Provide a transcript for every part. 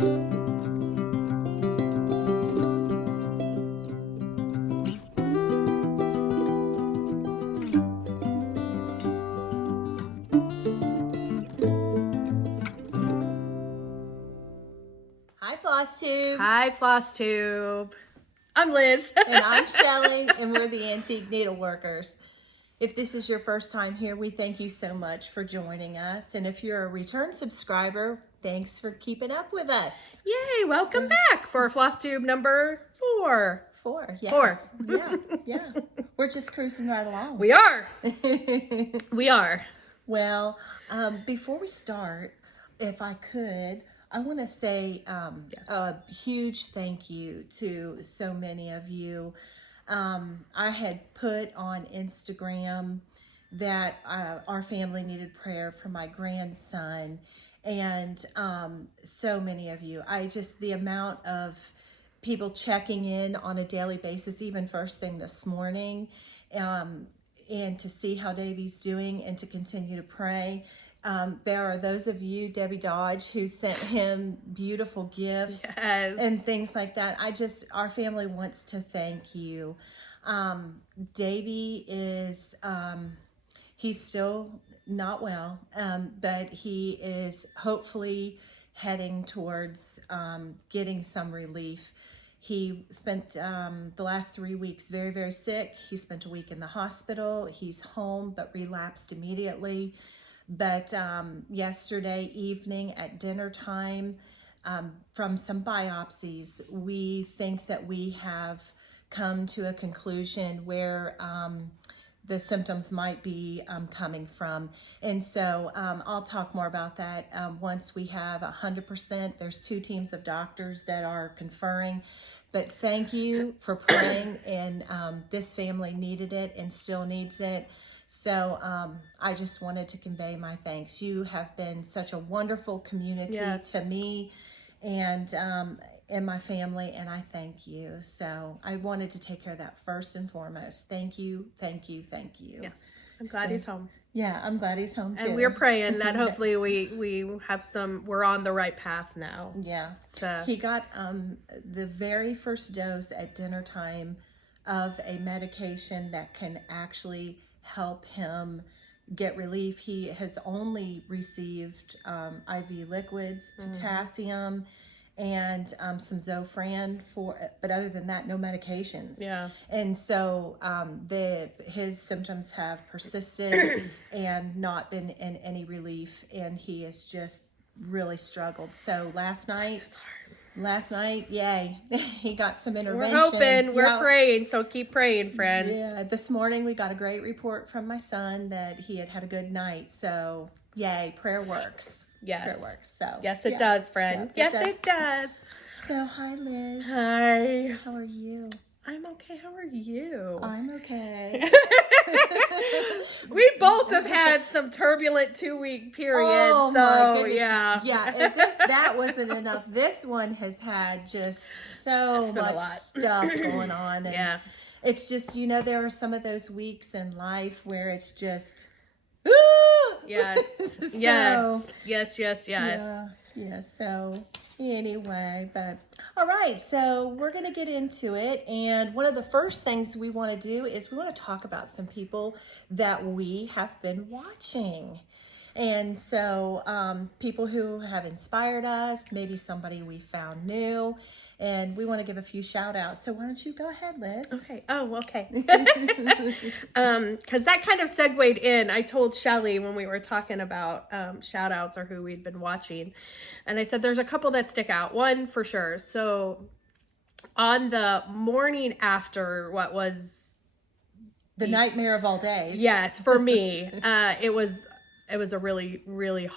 Hi, Flosstube. Hi, Flosstube. I'm Liz. And I'm Shelly, and we're the Antique Needleworkers. If this is your first time here, we thank you so much for joining us. And if you're a return subscriber, thanks for keeping up with us. Yay, welcome back for Flosstube number 4. 4, yes. 4. Yeah. We're just cruising right along. We are. We are. Well, before we start, if I could, I want to say a huge thank you to so many of you. I had put on Instagram that our family needed prayer for my grandson, and so many of you. The amount of people checking in on a daily basis, even first thing this morning, and to see how Davey's doing and to continue to pray. There are those of you, Debbie Dodge, who sent him beautiful gifts and things like that. Our family wants to thank you. Davey is, he's still not well, but he is hopefully heading towards getting some relief. He spent the last 3 weeks very, very sick. He spent a week in the hospital. He's home, but relapsed immediately. But yesterday evening at dinner time, from some biopsies, we think that we have come to a conclusion where the symptoms might be coming from. And so I'll talk more about that once we have 100%. There's 2 teams of doctors that are conferring. But thank you for praying, and this family needed it and still needs it. So I just wanted to convey my thanks. You have been such a wonderful community to me and my family, and I thank you. So I wanted to take care of that first and foremost. Thank you, thank you, thank you. Yes, I'm glad he's home. Yeah, I'm glad he's home too. And we're praying that hopefully we have we're on the right path now. Yeah. He got the very first dose at dinner time of a medication that can actually help him get relief. He has only received IV liquids, potassium, and some Zofran but other than that, no medications. Yeah. And so his symptoms have persisted and not been in any relief, and he has just really struggled. So last night, yay, he got some intervention. We're hoping, we're praying, so keep praying, friends. Yeah, this morning we got a great report from my son that he had a good night. So yay, prayer works. Yes. Prayer works. So yes, it does, friend. Yes, it does. So hi, Liz. Hi. How are you? I'm okay. How are you? I'm okay. We both have had some turbulent 2-week periods. Oh, so my goodness. yeah. Yeah, as if that wasn't enough. This one has had just so much stuff going on. And it's just, there are some of those weeks in life where it's just, yes. Yes. Yeah. So anyway, but all right, so we're going to get into it. And one of the first things we want to do is we want to talk about some people that we have been watching. And so people who have inspired us, maybe somebody we found new, and we want to give a few shout outs. So why don't you go ahead, Liz? Okay. Oh, okay. Because that kind of segued in. I told Shelly when we were talking about shout outs or who we'd been watching. And I said, there's a couple that stick out. One for sure. So on the morning after what was the nightmare of all days. Yes, for me, it was a really, really,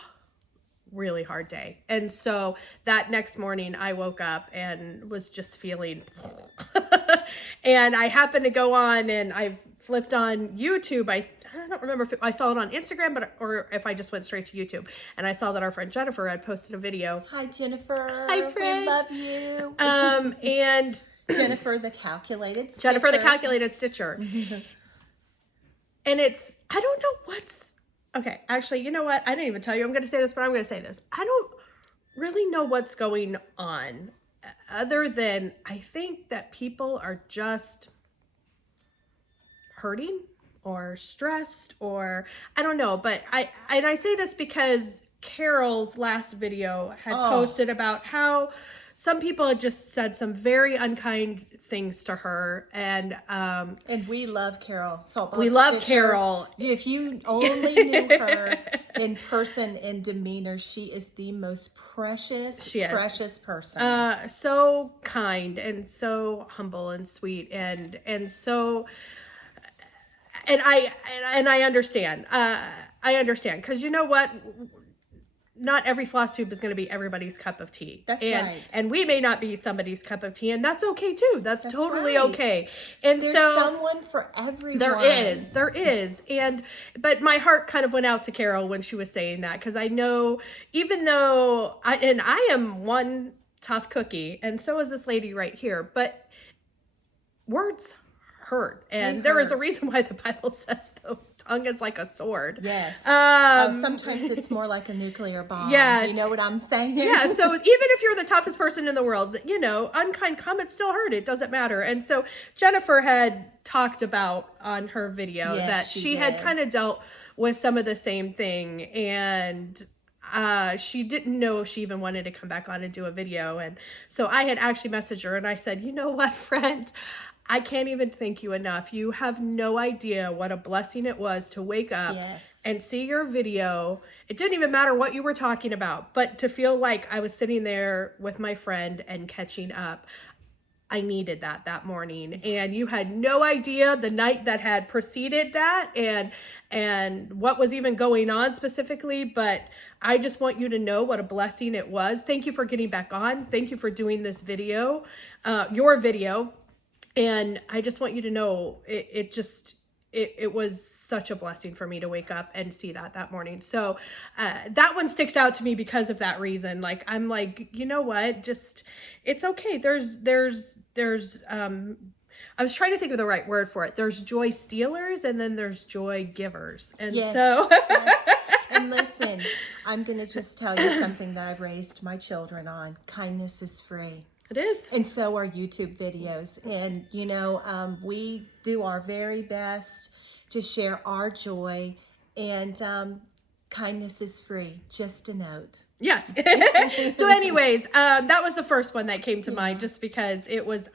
really hard day. And so that next morning I woke up and was just feeling and I happened to go on and I flipped on YouTube. I don't remember if I saw it on Instagram or if I just went straight to YouTube, and I saw that our friend Jennifer had posted a video. Hi, Jennifer. Hi, friend. We love you. And Jennifer the Calculated Stitcher. Jennifer the Calculated Stitcher. And I don't know okay, actually, you know what? I didn't even tell you I'm going to say this, but I'm going to say this. I don't really know what's going on, other than I think that people are just hurting or stressed, or I don't know. But I say this because Carol's last video had posted about how some people had just said some very unkind things to her, and we love Carol. we love Carol. If you only knew her in person and demeanor, she is the most precious person. So kind and so humble and sweet, and so, and I understand. I understand, because you know what? Not every floss tube is going to be everybody's cup of tea. That's right. And we may not be somebody's cup of tea, and that's okay too. That's totally right. okay. And there's someone for everyone. There is. But my heart kind of went out to Carol when she was saying that, because I know, even though I am one tough cookie, and so is this lady right here, but words hurt, and there is a reason why the Bible says the tongue is like a sword. Yes. Sometimes it's more like a nuclear bomb. Yes. You know what I'm saying? Yeah. So even if you're the toughest person in the world, you know, unkind comments still hurt. It doesn't matter. And so Jennifer had talked about on her video that she had kind of dealt with some of the same thing, and she didn't know if she even wanted to come back on and do a video. And so I had actually messaged her, and I said, you know what, friend? I can't even thank you enough. You have no idea what a blessing it was to wake up and see your video. It didn't even matter what you were talking about, but to feel like I was sitting there with my friend and catching up. I needed that morning, and you had no idea the night that had preceded that and what was even going on specifically, but I just want you to know what a blessing it was. Thank you for getting back on. Thank you for doing this video, your video. And I just want you to know it was such a blessing for me to wake up and see that morning. So that one sticks out to me because of that reason. Like, I'm like, you know what? Just, it's okay. There's I was trying to think of the right word for it. There's joy stealers, and then there's joy givers. And so. And listen, I'm going to just tell you something that I've raised my children on. Kindness is free. It is. And so are YouTube videos. And, you know, we do our very best to share our joy. And kindness is free. Just a note. Yes. So anyways, that was the first one that came to mind, just because it was,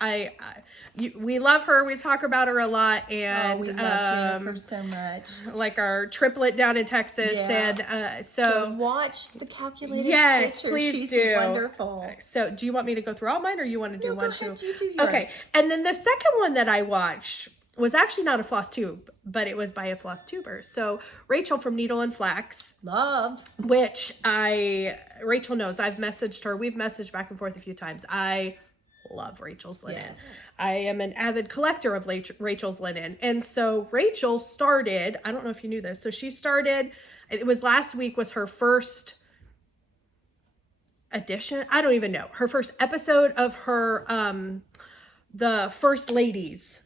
we love her. We talk about her a lot. And we love Jennifer so much. Like our triplet down in Texas. And so watch the calculated yes, stitcher. Please She's do. Wonderful. So do you want me to go through all mine, or you want to do one too? too? You do yours. Okay. And then the second one that I watched was actually not a floss tube, but it was by a floss tuber. So Rachel from Needle and Flax. Love. Which Rachel knows. I've messaged her. We've messaged back and forth a few times. I love Rachel's linen. Yes. I am an avid collector of Rachel's linen. And so Rachel started, I don't know if you knew this. So she started, it was last week was her first edition. I don't even know. Her first episode of her, the First Ladies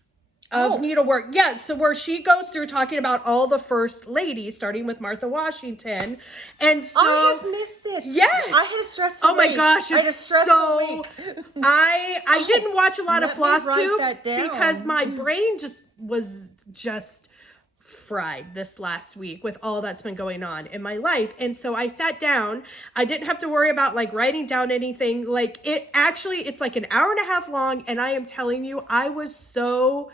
of Needlework. Yeah, so where she goes through talking about all the first ladies, starting with Martha Washington. And so I have missed this. Yes. I had a stressful week. Oh my gosh, I had a it's stressful so week. I didn't watch a lot of Let me floss write tube that down. because my brain was fried this last week with all that's been going on in my life. And so I sat down. I didn't have to worry about like writing down anything. Like it's like an hour and a half long, and I am telling you, I was so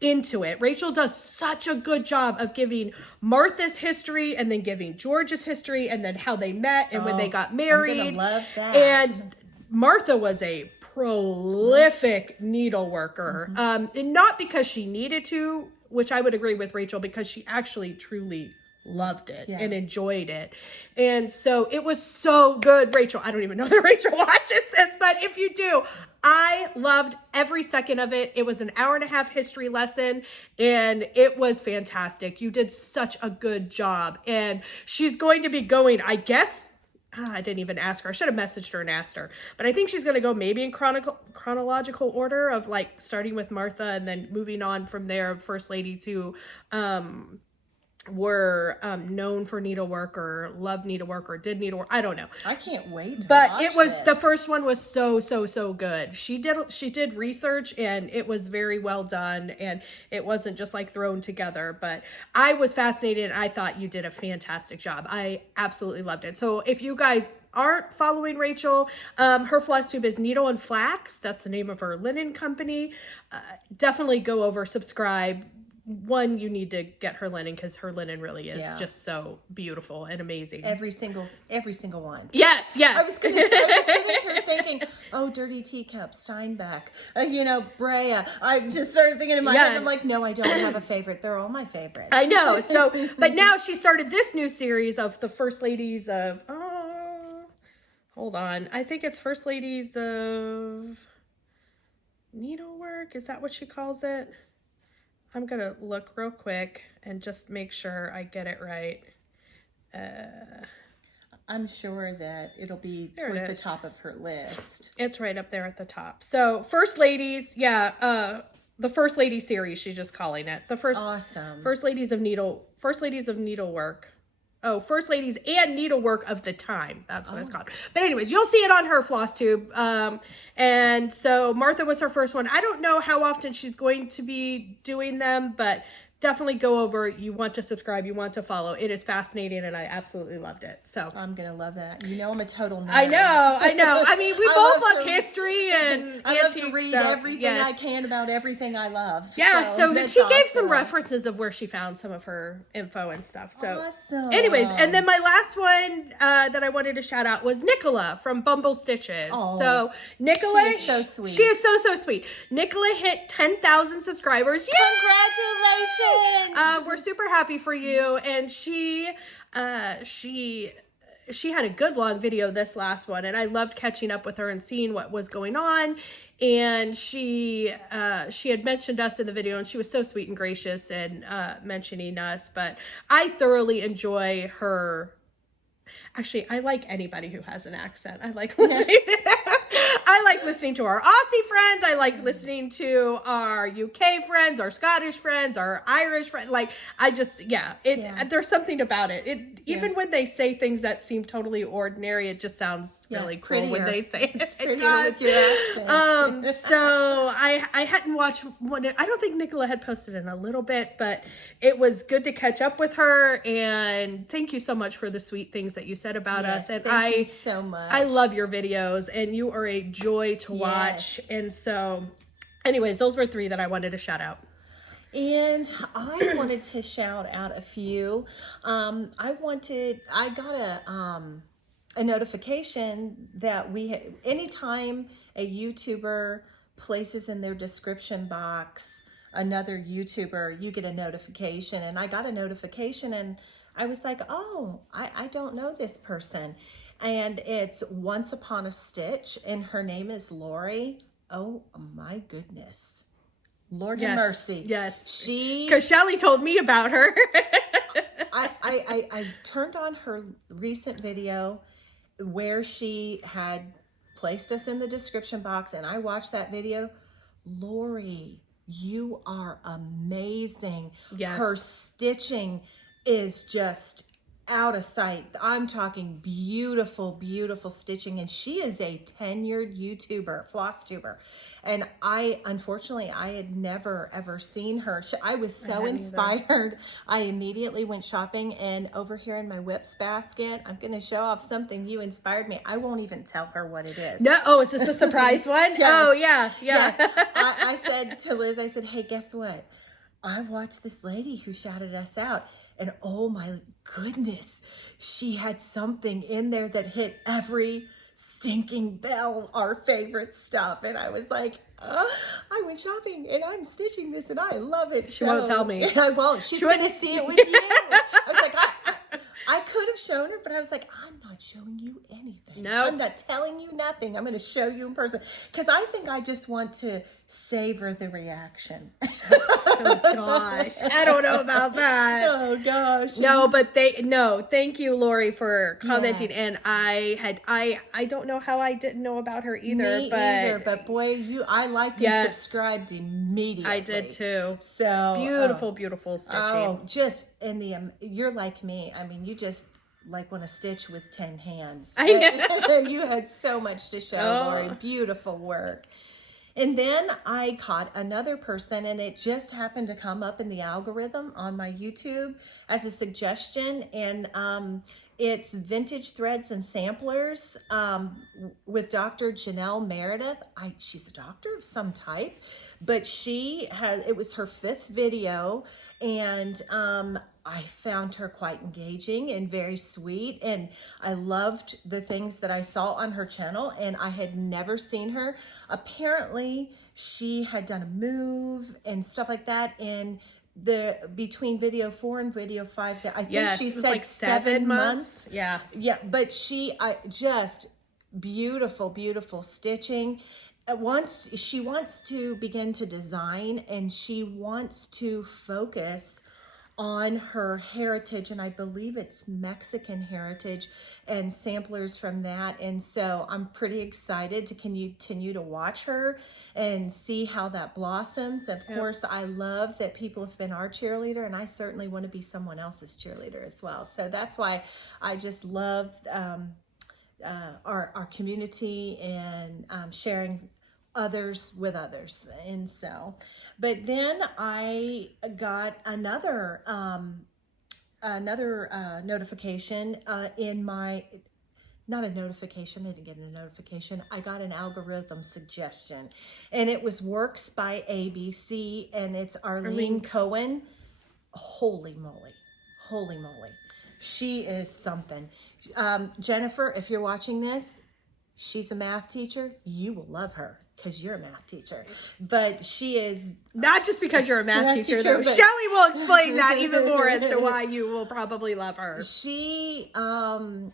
into it. Rachel does such a good job of giving Martha's history, and then giving George's history, and then how they met and when they got married. I'm gonna love that. And Martha was a prolific needleworker, and not because she needed to, which I would agree with Rachel, because she actually truly loved it and enjoyed it. And so it was so good. Rachel, I don't even know that Rachel watches this, but if you do, I loved every second of it. It was an hour and a half history lesson, and it was fantastic. You did such a good job. And she's going to be going, I guess, I didn't even ask her. I should have messaged her and asked her. But I think she's going to go maybe in chronological order of like starting with Martha and then moving on from there of first ladies who were known for needlework or loved needlework or did needlework. I don't know. I can't wait to But watch it was, this. the first one was so good. She did research, and it was very well done, and it wasn't just like thrown together, but I was fascinated. I thought you did a fantastic job. I absolutely loved it. So if you guys aren't following Rachel, her floss tube is Needle and Flax. That's the name of her linen company. Definitely go over, subscribe. One, you need to get her linen, because her linen really is just so beautiful and amazing. Every single one. Yes. I was sitting here thinking, oh, Dirty Teacup, Steinbeck, Brea. I just started thinking in my head, I'm like, no, I don't have a favorite. They're all my favorites. I know. So, but now she started this new series of the First Ladies of, hold on. I think it's First Ladies of Needlework. Is that what she calls it? I'm going to look real quick and just make sure I get it right. I'm sure that it'll be toward the top of her list. It's right up there at the top. So First Ladies, the First Lady series, she's just calling it. First Ladies of Needlework. Oh, First Ladies and Needlework of the Time. That's what it's called. But anyways, you'll see it on her floss tube. And so Martha was her first one. I don't know how often she's going to be doing them, but definitely go over. You want to subscribe. You want to follow. It is fascinating, and I absolutely loved it. So I'm going to love that. I'm a total nerd. I know. I mean, we both love history and I love to read everything I can about everything I love. Yeah, so she gave some references of where she found some of her info and stuff. So awesome. Anyways, and then my last one that I wanted to shout out was Nicola from Bumble Stitches. Oh, so Nicola, she is so sweet. She is so sweet. Nicola hit 10,000 subscribers. Yay! Congratulations. We're super happy for you. And she had a good long video, this last one, and I loved catching up with her and seeing what was going on. And she had mentioned us in the video, and she was so sweet and gracious and mentioning us. But I thoroughly enjoy her. Actually, I like anybody who has an accent. I like listening. I like listening to our Aussie friends. I like listening to our UK friends, our Scottish friends, our Irish friends. Like, there's something about it. Even when they say things that seem totally ordinary, it just sounds really cool prettier. When they say it. It's prettier with your accent. So I hadn't watched one. I don't think Nicola had posted in a little bit, but it was good to catch up with her. And thank you so much for the sweet things that you said about us. And thank you so much. I love your videos, and you are a joy to watch. And so anyways, those were 3 that I wanted to shout out. And I wanted to shout out a few. I got a notification that anytime a YouTuber places in their description box another YouTuber, you get a notification. And I got a notification, and I was like, oh, I don't know this person. And it's Once Upon a Stitch, and her name is Lori. Oh my goodness. Lord have mercy. Yes. Because Shelly told me about her. I turned on her recent video where she had placed us in the description box, and I watched that video. Lori, you are amazing. Yes. Her stitching is just out of sight. I'm talking beautiful, beautiful stitching. And she is a tenured YouTuber, floss tuber. And unfortunately, I had never, ever seen her. I was so inspired. I immediately went shopping, and over here in my whips basket, I'm going to show off something you inspired me. I won't even tell her what it is. No. Oh, is this the surprise one? Yes. Oh, yeah. Yes. I said to Liz, I said, hey, guess what? I watched this lady who shouted us out, and oh my goodness, she had something in there that hit every stinking bell, our favorite stuff. And I was like, I went shopping and I'm stitching this and I love it. She won't tell me. I won't. She's going to see it with you. I was like, I could have shown her, but I was like, I'm not showing you anything. No. I'm not telling you nothing. I'm going to show you in person. Because I think I just want to savor the reaction. Oh gosh, I don't know about that. Oh gosh. No, but thank you, Lori, for commenting. Yes. And I don't know how I didn't know about her either. Me but either, but boy, I liked and Yes. subscribed immediately. I did too. So Beautiful stitching. Oh, just in the you're like me. I mean, you just like want to stitch with 10 hands. I know. You had so much to show, Oh. Lori. Beautiful work. And then I caught another person, and it just happened to come up in the algorithm on my YouTube as a suggestion. And it's Vintage Threads and Samplers with Dr. Janelle Meredith. She's a doctor of some type, but it was her 5th video, and I found her quite engaging and very sweet, and I loved the things that I saw on her channel, and I had never seen her. Apparently, she had done a move and stuff like that in between video 4 and video 5. That I think she said like 7 months. Yeah. Yeah, but just beautiful stitching. She wants to begin to design, and she wants to focus on her heritage, and I believe it's Mexican heritage and samplers from that. And so I'm pretty excited to continue to watch her and see how that blossoms. Of course, I love that people have been our cheerleader, and I certainly want to be someone else's cheerleader as well. So that's why I just love our community and sharing others with others. And so, but then I got another notification in my, not a notification, I didn't get a notification, I got an algorithm suggestion, and it was Works by ABC, and it's Arlene Cohen. Holy moly, she is something. Jennifer, if you're watching this, she's a math teacher. You will love her because you're a math teacher. But she is... Not just because you're a math teacher, though. but... Shelley will explain that even more as to why you will probably love her. She is...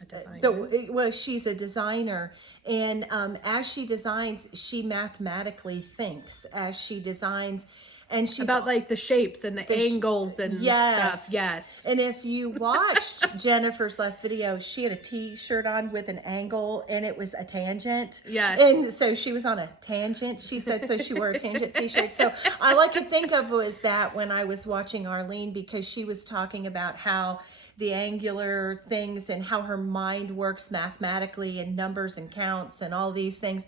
A designer. She's a designer. And as she designs, she mathematically thinks as she designs. And she's about like the shapes and the angles and stuff. Yes. And if you watched Jennifer's last video, she had a t-shirt on with an angle, and it was a tangent. Yes. And so she was on a tangent. She said, so she wore a tangent t-shirt. So all I could think of was that when I was watching Arlene, because she was talking about how the angular things and how her mind works mathematically and numbers and counts and all these things.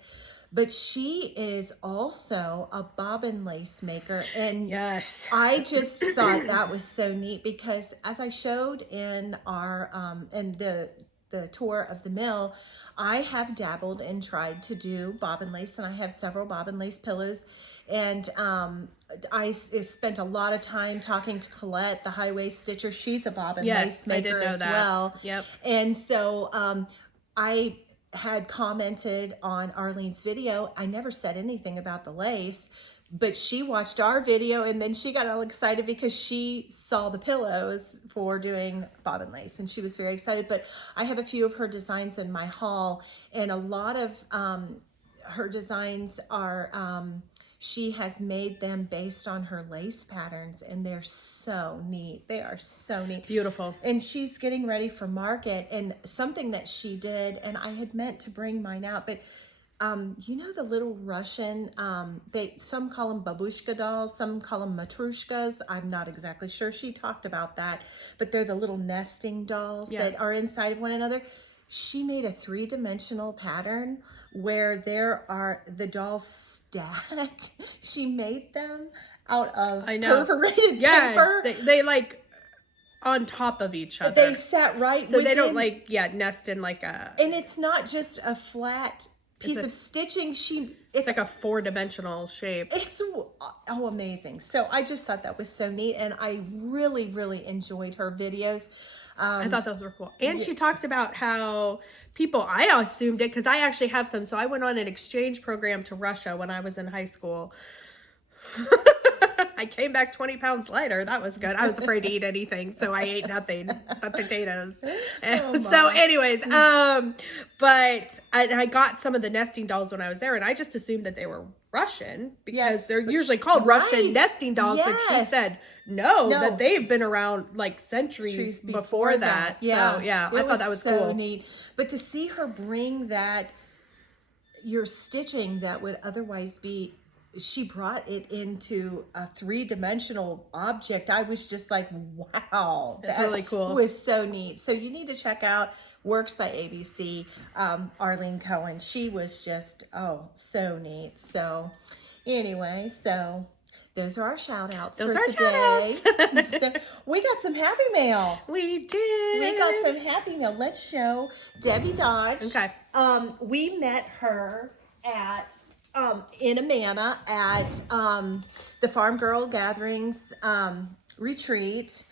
But she is also a bobbin lace maker. And yes, I just thought that was so neat, because as I showed in our in the tour of the mill, I have dabbled and tried to do bobbin lace, and I have several bobbin lace pillows. And I spent a lot of time talking to Colette, the highway stitcher. She's a bobbin lace maker as well. Yep. And so I had commented on Arlene's video. I never said anything about the lace, but she watched our video, and then she got all excited because she saw the pillows for doing bobbin lace, and she was very excited. But I have a few of her designs in my haul, and a lot of her designs are she has made them based on her lace patterns, and they're so neat. They are so neat. Beautiful. And she's getting ready for market, and something that she did, and I had meant to bring mine out, but you know the little Russian, some call them babushka dolls, some call them matrushkas. I'm not exactly sure. She talked about that, but they're the little nesting dolls that are inside of one another. She made a 3-dimensional pattern where the dolls stack. She made them out of perforated paper. They like on top of each other. They sat right so they don't like nest in like a. And it's not just a flat piece of stitching. It's like a 4-dimensional shape. It's amazing. So I just thought that was so neat, and I really enjoyed her videos. I thought those were cool. And she talked about how I assumed it because I actually have some. So I went on an exchange program to Russia when I was in high school. I came back 20 pounds lighter. That was good. I was afraid to eat anything, so I ate nothing but potatoes. So anyways, but I got some of the nesting dolls when I was there, and I just assumed that they were Russian because they're usually called Russian nesting dolls, but she said no, that they've been around like centuries before that. Yeah. So yeah, I thought that was so cool. Neat. But to see her bring that, your stitching that would otherwise be, she brought it into a 3-dimensional object. I was just like, wow, that's really cool. Was so neat. So you need to check out Works by ABC, Arlene Cohen. She was just, so neat. So anyway, so those are our shout outs for today. So we got some happy mail. We did. We got some happy mail. Let's show Debbie Dodge. Okay. We met her at in Amana at the Farm Girl Gatherings retreat,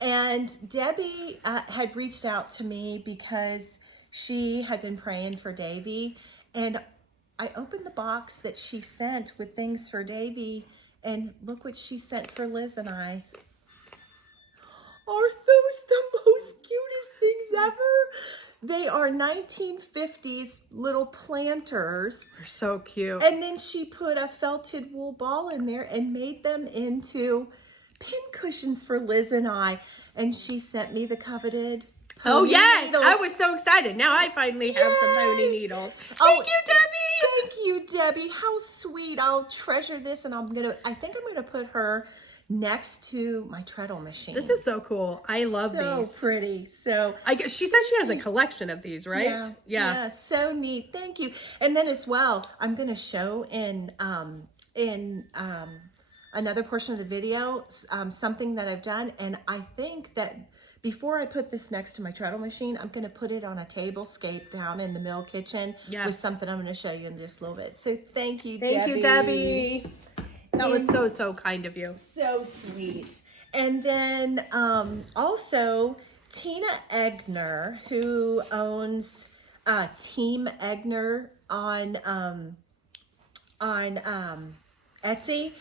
and Debbie had reached out to me because she had been praying for Davy, and I opened the box that she sent with things for Davy, and look what she sent for Liz and I. Are those the most cutest things ever? They are 1950s little planters. They're so cute. And then she put a felted wool ball in there and made them into pin cushions for Liz and I. And she sent me the coveted pony needles. I was so excited. Now I finally have some pony needles. Thank you, Debbie. Thank you, Debbie. How sweet. I'll treasure this, and I think I'm gonna put her next to my treadle machine. This is so cool. I love these. So pretty. So I guess she says she has a collection of these, right? Yeah. So neat. Thank you. And then as well, I'm going to show in another portion of the video something that I've done, and I think that before I put this next to my treadle machine, I'm going to put it on a table scape down in the mill kitchen with something I'm going to show you in just a little bit. So thank you, Debbie. Thank you, Debbie. That was so kind of you. So sweet. And then also Tina Egner, who owns Team Egner on Etsy.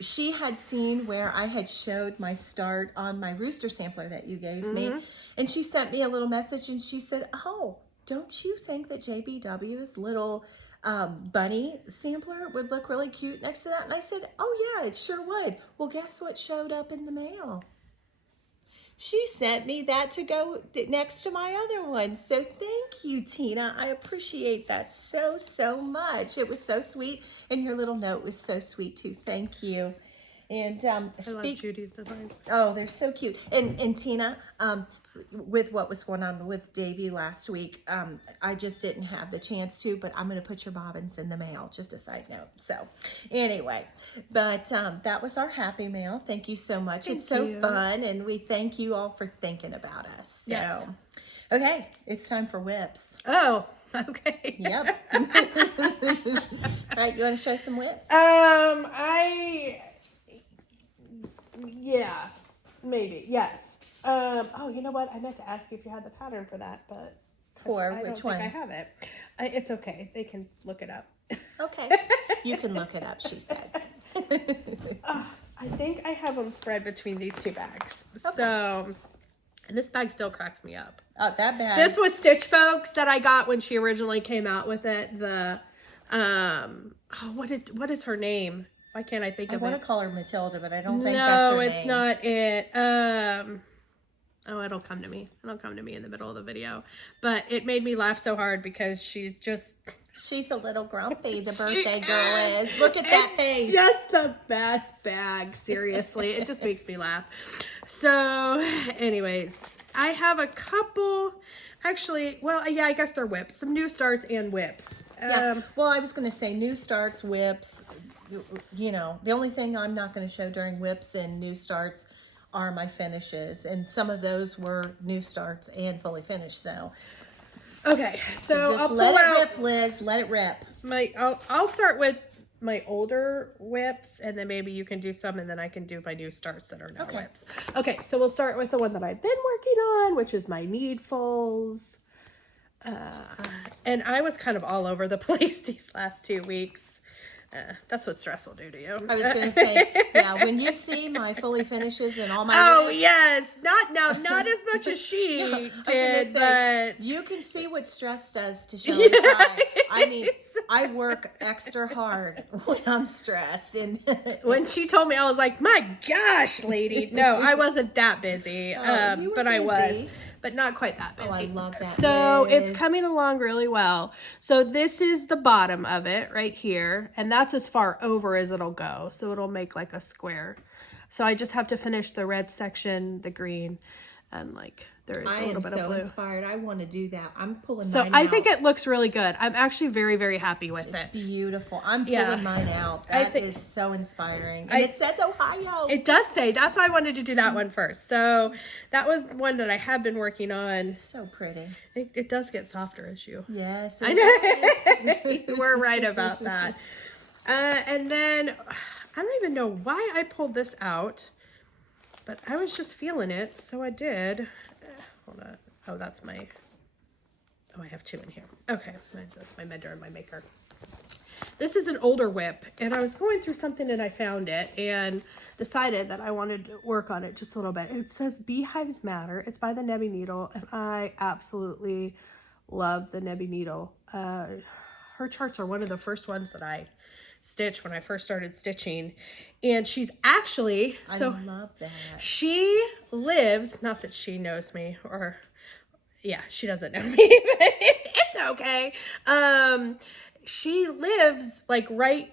She had seen where I had showed my start on my rooster sampler that you gave me. And she sent me a little message and she said, oh, don't you think that JBW's little bunny sampler would look really cute next to that? And I said, oh yeah, it sure would. Well, guess what showed up in the mail? She sent me that to go next to my other one. So thank you, Tina. I appreciate that so much. It was so sweet. And your little note was so sweet too. Thank you. And I love Judy's designs. Oh, they're so cute. And Tina, with what was going on with Davy last week, I just didn't have the chance to, but I'm going to put your bobbins in the mail, just a side note. So anyway, but that was our happy mail. Thank you so much. It's so fun, and we thank you all for thinking about us. So, yes. Okay, it's time for whips. Oh, okay. Yep. All right, you want to show some whips? Yeah, maybe, yes. Oh, you know what? I meant to ask you if you had the pattern for that, but for I which don't one? think I have it. It's okay. They can look it up. Okay, you can look it up. She said. I think I have them spread between these two bags. Okay. So, and this bag still cracks me up. Oh, that bag. This was Stitch Folks that I got when she originally came out with it. The what is her name? Why can't I think of it? I want to call her Matilda, but I don't think that's her name. No, it's not it. Oh, it'll come to me. It'll come to me in the middle of the video. But it made me laugh so hard because she's a little grumpy, the birthday girl is. Look at that face. Just the best bag, seriously. It just makes me laugh. So, anyways, I have a couple, actually, well, yeah, I guess they're whips. Some new starts and whips. Yeah. Well, I was going to say new starts, whips. You know, the only thing I'm not going to show during whips and new starts are my finishes, and some of those were new starts and fully finished. So okay, so just I'll let pull it out rip, Liz. Let it rip. I'll start with my older whips, and then maybe you can do some, and then I can do my new starts that are now whips. Okay, so we'll start with the one that I've been working on, which is my needfuls. And I was kind of all over the place these last 2 weeks. That's what stress will do to you. I was gonna say, yeah, when you see my fully finishes and all my whips, yes, not as much as she I was did, gonna say, but you can see what stress does to Shelley Pie. I mean, I work extra hard when I'm stressed, and when she told me, I was like, my gosh, lady. No, I wasn't that busy, you were but I was. busy. But not quite that busy. Oh, I love that. So it's Liz. coming along really well. So this is the bottom of it right here. And that's as far over as it'll go. So it'll make like a square. So I just have to finish the red section, the green, and like there is a little bit of blue. Inspired. I want to do that. I'm pulling So mine I out. think it looks really good. I'm actually very, very happy with It's it. beautiful. I'm pulling mine out. That is so inspiring. And it says Ohio. It does say. That's why I wanted to do that one first. So that was one that I have been working on. So pretty. It does get softer as you. Yes. I know. You were right about that. And then I don't even know why I pulled this out, but I was just feeling it, so I did. Hold on. Oh, that's my. Oh, I have two in here. Okay, that's my mender and my maker. This is an older whip, and I was going through something and I found it and decided that I wanted to work on it just a little bit. It says Beehives Matter. It's by the Nebby Needle, and I absolutely love the Nebby Needle. Her charts are one of the first ones that I stitched when I first started stitching, and she's actually I love that. She lives, not that she knows me, or yeah, she doesn't know me, but it's okay. She lives like right,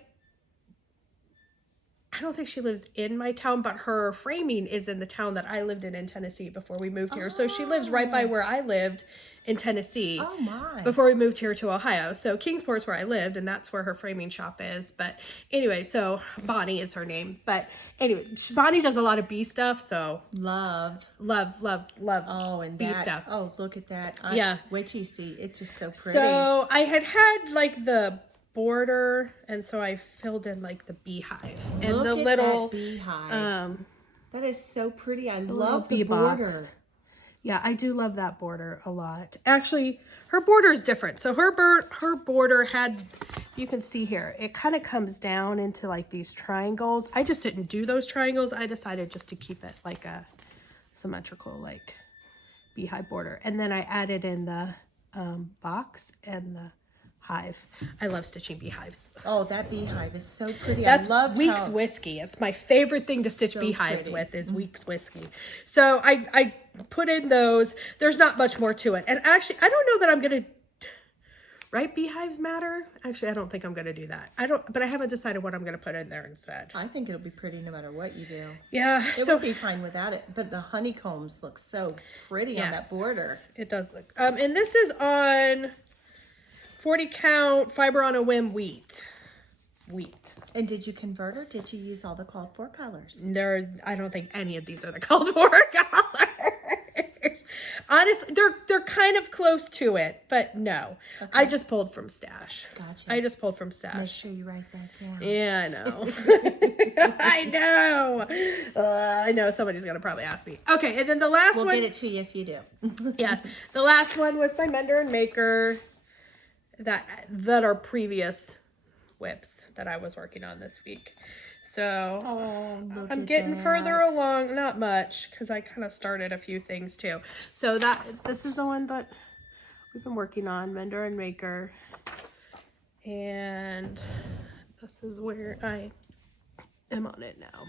I don't think she lives in my town, but her framing is in the town that I lived in Tennessee before we moved here. So she lives right by where I lived in Tennessee. Oh my. Before we moved here to Ohio. So Kingsport's where I lived, and that's where her framing shop is. But anyway, so Bonnie is her name. But anyway, Bonnie does a lot of bee stuff, so love. Oh, and bee that, stuff. Oh, look at that. Yeah. Wait till you see. It's just so pretty. So I had like the border, and so I filled in like the beehive and look the at little that beehive. That is so pretty. I love bee the border. box. Yeah, I do love that border a lot. Actually, her border is different. So her border had, you can see here, it kind of comes down into like these triangles. I just didn't do those triangles. I decided just to keep it like a symmetrical like beehive border. And then I added in the box and the hive. I love stitching beehives. Oh, that beehive is so pretty. That's I love Weeks Whiskey. It's my favorite thing to stitch So beehives pretty. with is Weeks Whiskey. So I put in those. There's not much more to it. And actually, I don't know that I'm going to write Beehives Matter. Actually, I don't think I'm going to do that. But I haven't decided what I'm going to put in there instead. I think it'll be pretty no matter what you do. Yeah. It would be fine without it. But the honeycombs look so pretty on that border. It does look. And this is on 40 count fiber on a whim wheat. And did you convert or did you use all the called for colors? I don't think any of these are the called for colors. Honestly, they're kind of close to it, but no. Okay. I just pulled from stash. Gotcha. I just pulled from stash. Make sure you write that down. Yeah, I know. I know. I know somebody's gonna probably ask me. Okay, and then the last one. We'll get it to you if you do. Yeah, the last one was by Mender and Maker. That are previous whips that I was working on this week. So I'm getting further along, not much, because I kind of started a few things too. So this is the one that we've been working on, Mender and Maker. And this is where I am on it now.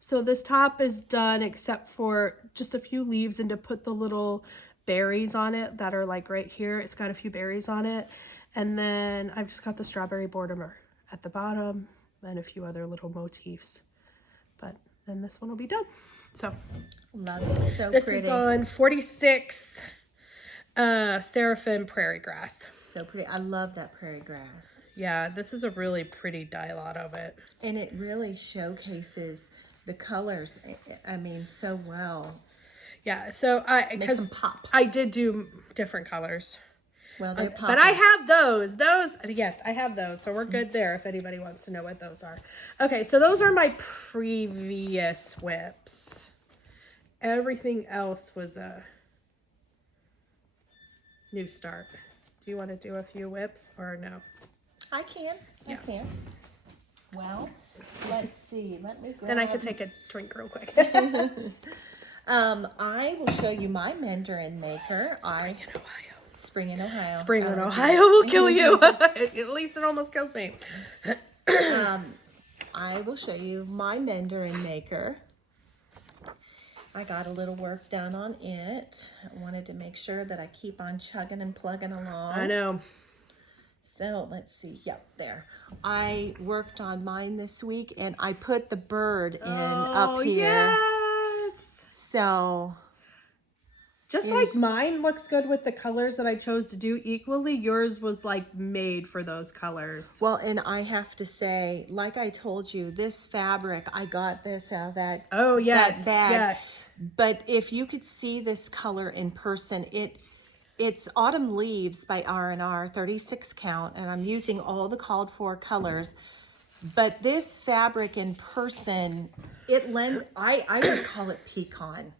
So this top is done except for just a few leaves and to put the little berries on it that are like right here. It's got a few berries on it. And then I've just got the strawberry border at the bottom and a few other little motifs. But then this one will be done. So love it. So this pretty. Is on 46 Seraphim Prairie Grass. So pretty. I love that prairie grass. Yeah, this is a really pretty dye lot of it. And it really showcases the colors, I mean, so well. Yeah, so makes them pop. I did do different colors. Well, they're popping. But I have those. Yes, I have those. So we're good there if anybody wants to know what those are. Okay, so those are my previous whips. Everything else was a new start. Do you want to do a few whips or no? I can. Yeah. I can. Well, let's see. Let me grab. Then I could take a drink real quick. I will show you my mender and maker. Spring in Ohio. Spring in Oh, Ohio will kill you. At least it almost kills me. I will show you my mender and maker. I got a little work done on it. I wanted to make sure that I keep on chugging and plugging along. I know. So let's see. Yep, there. I worked on mine this week, and I put the bird in up here. Yes. So just like mine looks good with the colors that I chose to do equally, yours was like made for those colors. well, and I have to say, like I told you, this fabric, I got this out of that. Oh yes, that bag. yes. But if you could see this color in person, it's Autumn Leaves by R&R, 36 count, and I'm using all the called for colors. But this fabric in person, it lends, I would call it pecan.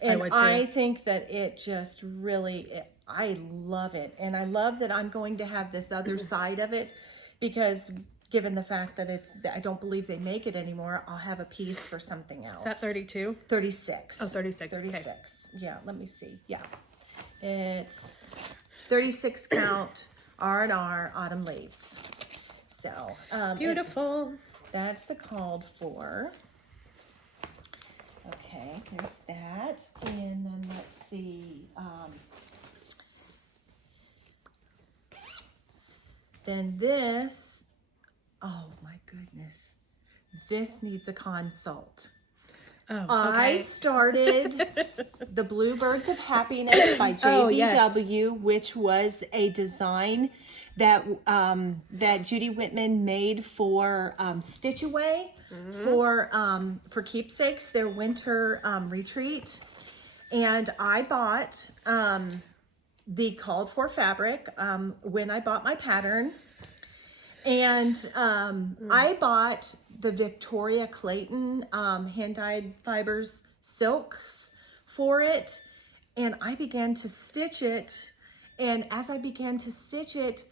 And would too. I think that it just really, I love it. And I love that I'm going to have this other side of it, because given the fact that I don't believe they make it anymore, I'll have a piece for something else. Is that 32? 36. Oh, 36. 36. Okay. Yeah, let me see. Yeah. It's 36 count R&R Autumn Leaves. So, Beautiful. that's the called for. Okay, there's that. And then let's see. Then this, oh my goodness. This needs a consult. Oh, I okay. started The Bluebirds of Happiness by JBW, which was a design that that Judy Whitman made for Stitch Away for keepsakes, their winter retreat. And I bought the called for fabric when I bought my pattern. And I bought the Victoria Clayton hand-dyed fibers silks for it, and I began to stitch it. And as I began to stitch it,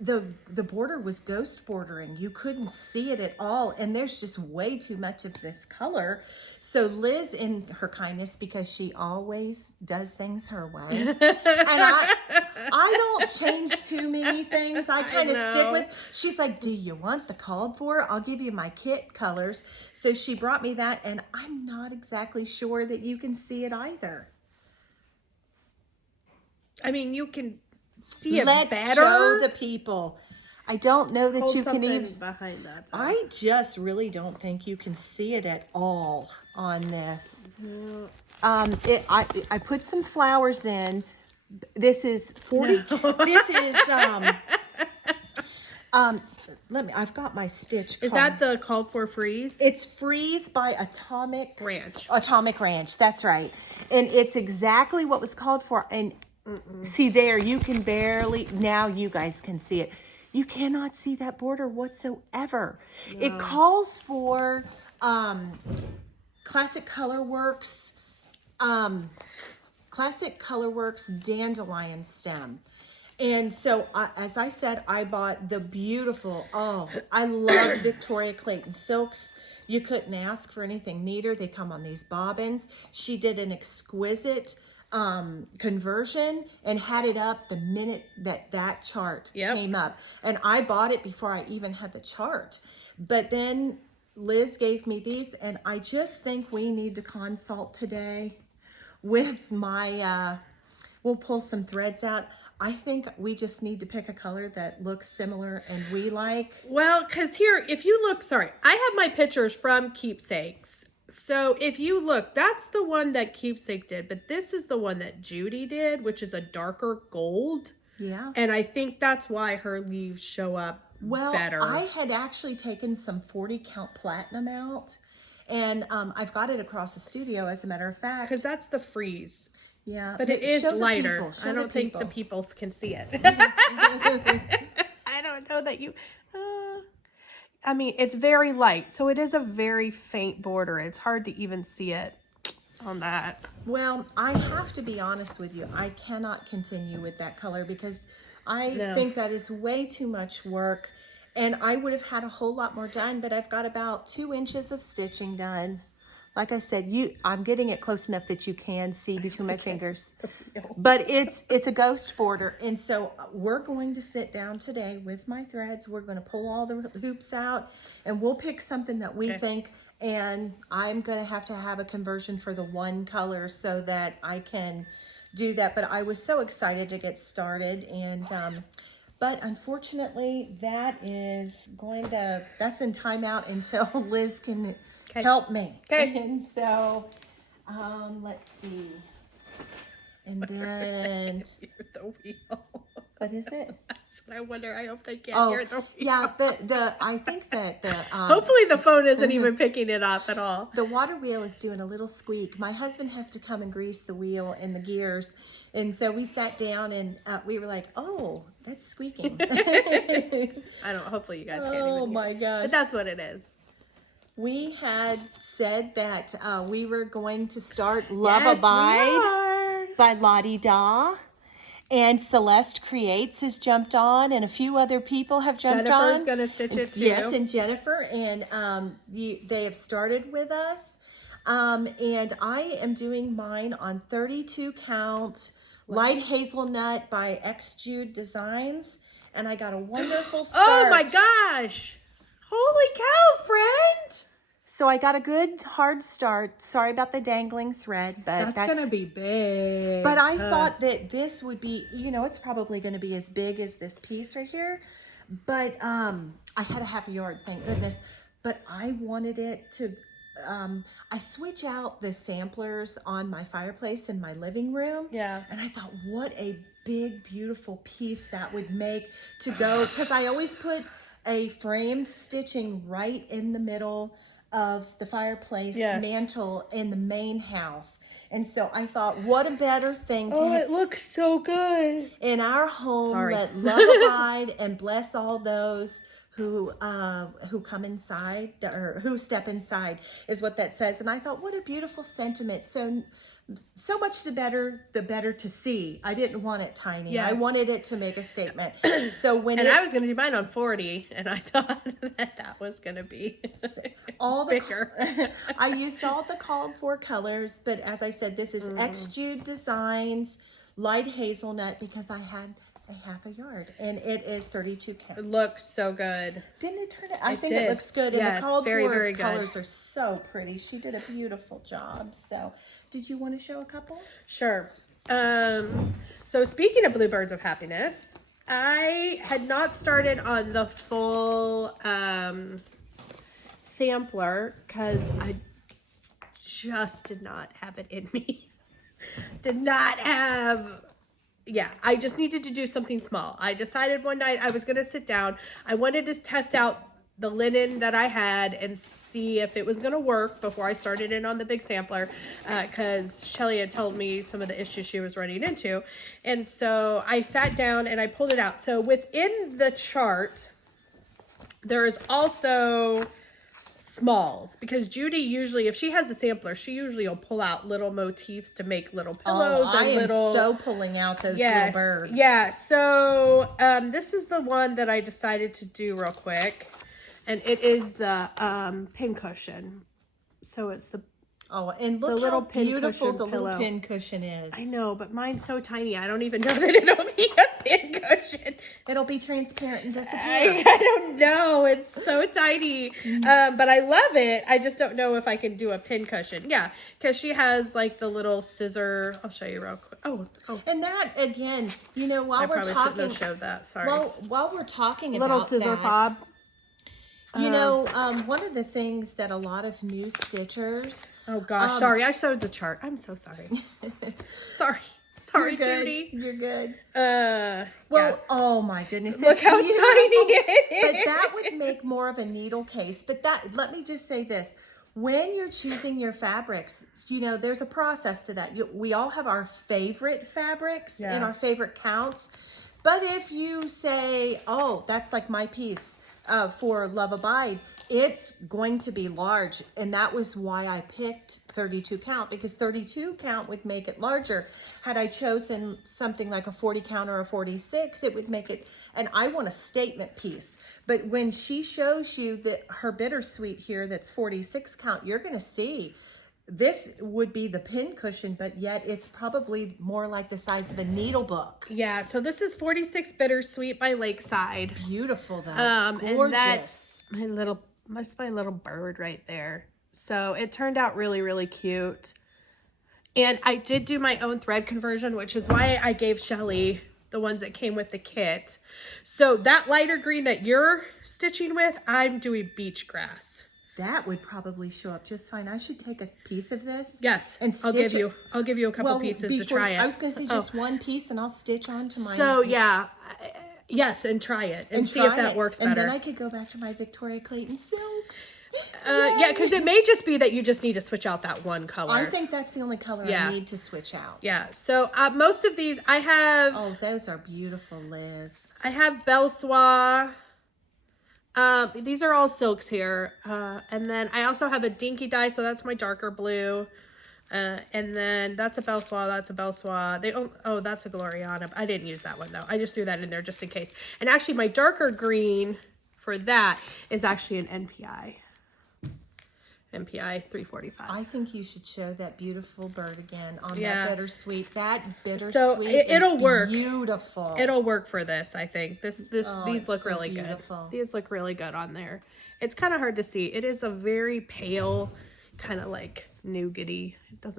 the border was ghost bordering. You couldn't see it at all, and there's just way too much of this color. So Liz, in her kindness, because she always does things her way, and I don't change too many things. I kind of stick with. She's like, "Do you want the called for? I'll give you my kit colors." So she brought me that, and I'm not exactly sure that you can see it either. I mean, you can see it Let's better. show the people. I don't know that Hold you can even behind that. Though. I just really don't think you can see it at all on this. I put some flowers in. This is 40. No. This is I've got my stitch. Is that the called for freeze? It's Freeze by Atomic Ranch. Atomic Ranch. That's right. And it's exactly what was called for. And see there, you can barely, now you guys can see it. You cannot see that border whatsoever. No. It calls for Classic Colorworks dandelion stem. And so, as I said, I bought the beautiful, I love Victoria Clayton silks. You couldn't ask for anything neater. They come on these bobbins. She did an exquisite conversion and had it up the minute that chart came up. And I bought it before I even had the chart. But then Liz gave me these, and I just think we need to consult today with my, we'll pull some threads out. I think we just need to pick a color that looks similar and we like. Well, because here, if you look, sorry, I have my pictures from Keepsakes. So if you look, that's the one that Keepsake did, but this is the one that Judy did, which is a darker gold. Yeah. And I think that's why her leaves show up better. Well, I had actually taken some 40 count platinum out, and I've got it across the studio, as a matter of fact. Because that's the freeze. Yeah. But it is lighter. I don't think the people can see it. I don't know that you... I mean, it's very light, so it is a very faint border. It's hard to even see it on that. Well, I have to be honest with you. I cannot continue with that color because I No. think that is way too much work, and I would have had a whole lot more done, but I've got about 2 inches of stitching done. Like I said, I'm getting it close enough that you can see between my fingers. But it's a ghost border. And so we're going to sit down today with my threads. We're going to pull all the hoops out, and we'll pick something that we think. And I'm going to have a conversion for the one color so that I can do that. But I was so excited to get started. And but unfortunately, that's in timeout until Liz can help me. Okay. And so, let's see. And then, the wheel. what is it? That's what I wonder. I hope they can't hear the wheel. Yeah, I think that Hopefully the phone isn't even picking it up at all. the water wheel is doing a little squeak. My husband has to come and grease the wheel and the gears. And so we sat down and we were like, oh, that's squeaking. Hopefully you guys can't even hear. Oh my gosh. But that's what it is. We had said that we were going to start Yes, Love we Abide are. by Lottie Da. And Celeste Creates has jumped on, and a few other people have jumped on. Jennifer's gonna stitch it too. Yes, and Jennifer, and they have started with us. And I am doing mine on 32 count light hazelnut by X Jude Designs, and I got a wonderful start. Oh my gosh! Holy cow, friend! So I got a good hard start. Sorry about the dangling thread, but That's gonna be big. But I thought that this would be, it's probably going to be as big as this piece right here. But I had a half a yard, thank goodness. But I wanted it to, I switch out the samplers on my fireplace in my living room. Yeah. And I thought, what a big, beautiful piece that would make to go. Because I always put a framed stitching right in the middle of the fireplace mantle in the main house. And so I thought, what a better thing to it looks so good. in our home. Sorry. Let love abide and bless all those who come inside, or who step inside, is what that says. And I thought, what a beautiful sentiment. So much the better to see. I didn't want it tiny. Yes. I wanted it to make a statement. So when I was going to do mine on 40, and I thought that was going to be all the bigger. I used all the called for colors, but as I said, this is X Jude Designs light hazelnut because I had a half a yard, and it is 32 count. It looks so good. Didn't it turn it? I think did. it looks good. Yes, And the called very, for very good. colors are so pretty. She did a beautiful job. So, did you want to show a couple? Sure. So speaking of Bluebirds of Happiness, I had not started on the full sampler because I just did not have it in me. I just needed to do something small. I decided one night I was going to sit down. I wanted to test out the linen that I had and see if it was going to work before I started in on the big sampler, because Shelly had told me some of the issues she was running into. And so I sat down and I pulled it out. So within the chart, there's also smalls, because Judy usually, if she has a sampler, she usually will pull out little motifs to make little pillows. I am so pulling out those little birds. Yeah, so this is the one that I decided to do real quick, and it is the pin cushion. So it's the and look little how pin beautiful cushion the pillow. little pin cushion is. I know, but mine's so tiny. I don't even know that it'll be a pin cushion. It'll be transparent and disappear. I don't know. It's so tiny. But I love it. I just don't know if I can do a pin cushion. Yeah, because she has like the little scissor. I'll show you real quick. Oh. And that, again, while I we're probably talking, shouldn't have showed that. Sorry. while we're talking Little about scissor that, fob. one of the things that a lot of new stitchers. Oh gosh, sorry. I showed the chart. I'm so sorry. Sorry, You're good. Judy. You're good. Yeah. Oh my goodness. Look it's how tiny beautiful. it But is. that would make more of a needle case. But let me just say this. When you're choosing your fabrics, there's a process to that. We all have our favorite fabrics and our favorite counts. But if you say, oh, that's like my piece, for Love Abide, it's going to be large. And that was why I picked 32 count, because 32 count would make it larger. Had I chosen something like a 40 count or a 46, it would make it, and I want a statement piece. But when she shows you that her bittersweet here, that's 46 count, you're going to see this would be the pin cushion, but yet it's probably more like the size of a needle book. Yeah, so this is 46 Bittersweet by Lakeside. Beautiful though. Gorgeous. And that's my little bird right there. So it turned out really, really cute. And I did do my own thread conversion, which is why I gave Shelly the ones that came with the kit. So that lighter green that you're stitching with, I'm doing beach grass. That would probably show up just fine. I should take a piece of this. Yes, and stitch I'll give you a couple pieces to try it. I was going to say just one piece, and I'll stitch onto mine. So yeah, yes, and try it and see if that works better. And then I could go back to my Victoria Clayton silks. Yeah, because it may just be that you just need to switch out that one color. I think that's the only color I need to switch out. Yeah. So most of these I have. Oh, those are beautiful, Liz. I have Belsois. These are all silks here. And then I also have a Dinky Dye, so that's my darker blue. And then that's a Belsois, that's a Belsois. Oh, that's a Gloriana. I didn't use that one though. I just threw that in there just in case. And actually my darker green for that is actually an NPI. NPI 345. I think you should show that beautiful bird again on that bittersweet. That bittersweet so it'll work. Beautiful. It'll work for this, I think. These look really beautiful. good. These look really good on there. It's kind of hard to see. It is a very pale, kind of like nougaty.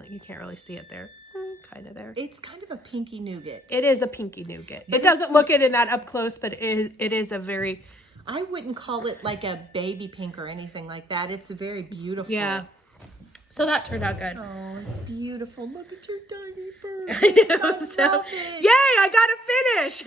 You can't really see it there. Kind of there. It's kind of a pinky nougat. It is a pinky nougat. It doesn't look it in that up close, but it is a very... I wouldn't call it like a baby pink or anything like that. It's very beautiful. Yeah. So that turned out good. Oh, it's beautiful. Look at your tiny bird. I know. So, yay, I got to finish.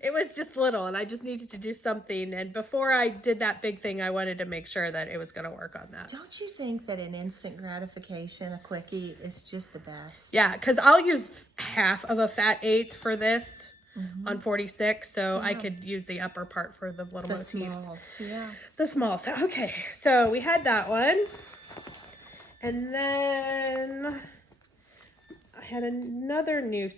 It was just little, and I just needed to do something. And before I did that big thing, I wanted to make sure that it was going to work on that. Don't you think that an instant gratification, a quickie, is just the best? Yeah, because I'll use half of a fat eighth for this. On 46, so I could use the upper part for the little motifs. Smalls, yeah. The smalls. Okay, so we had that one. And then I had another new,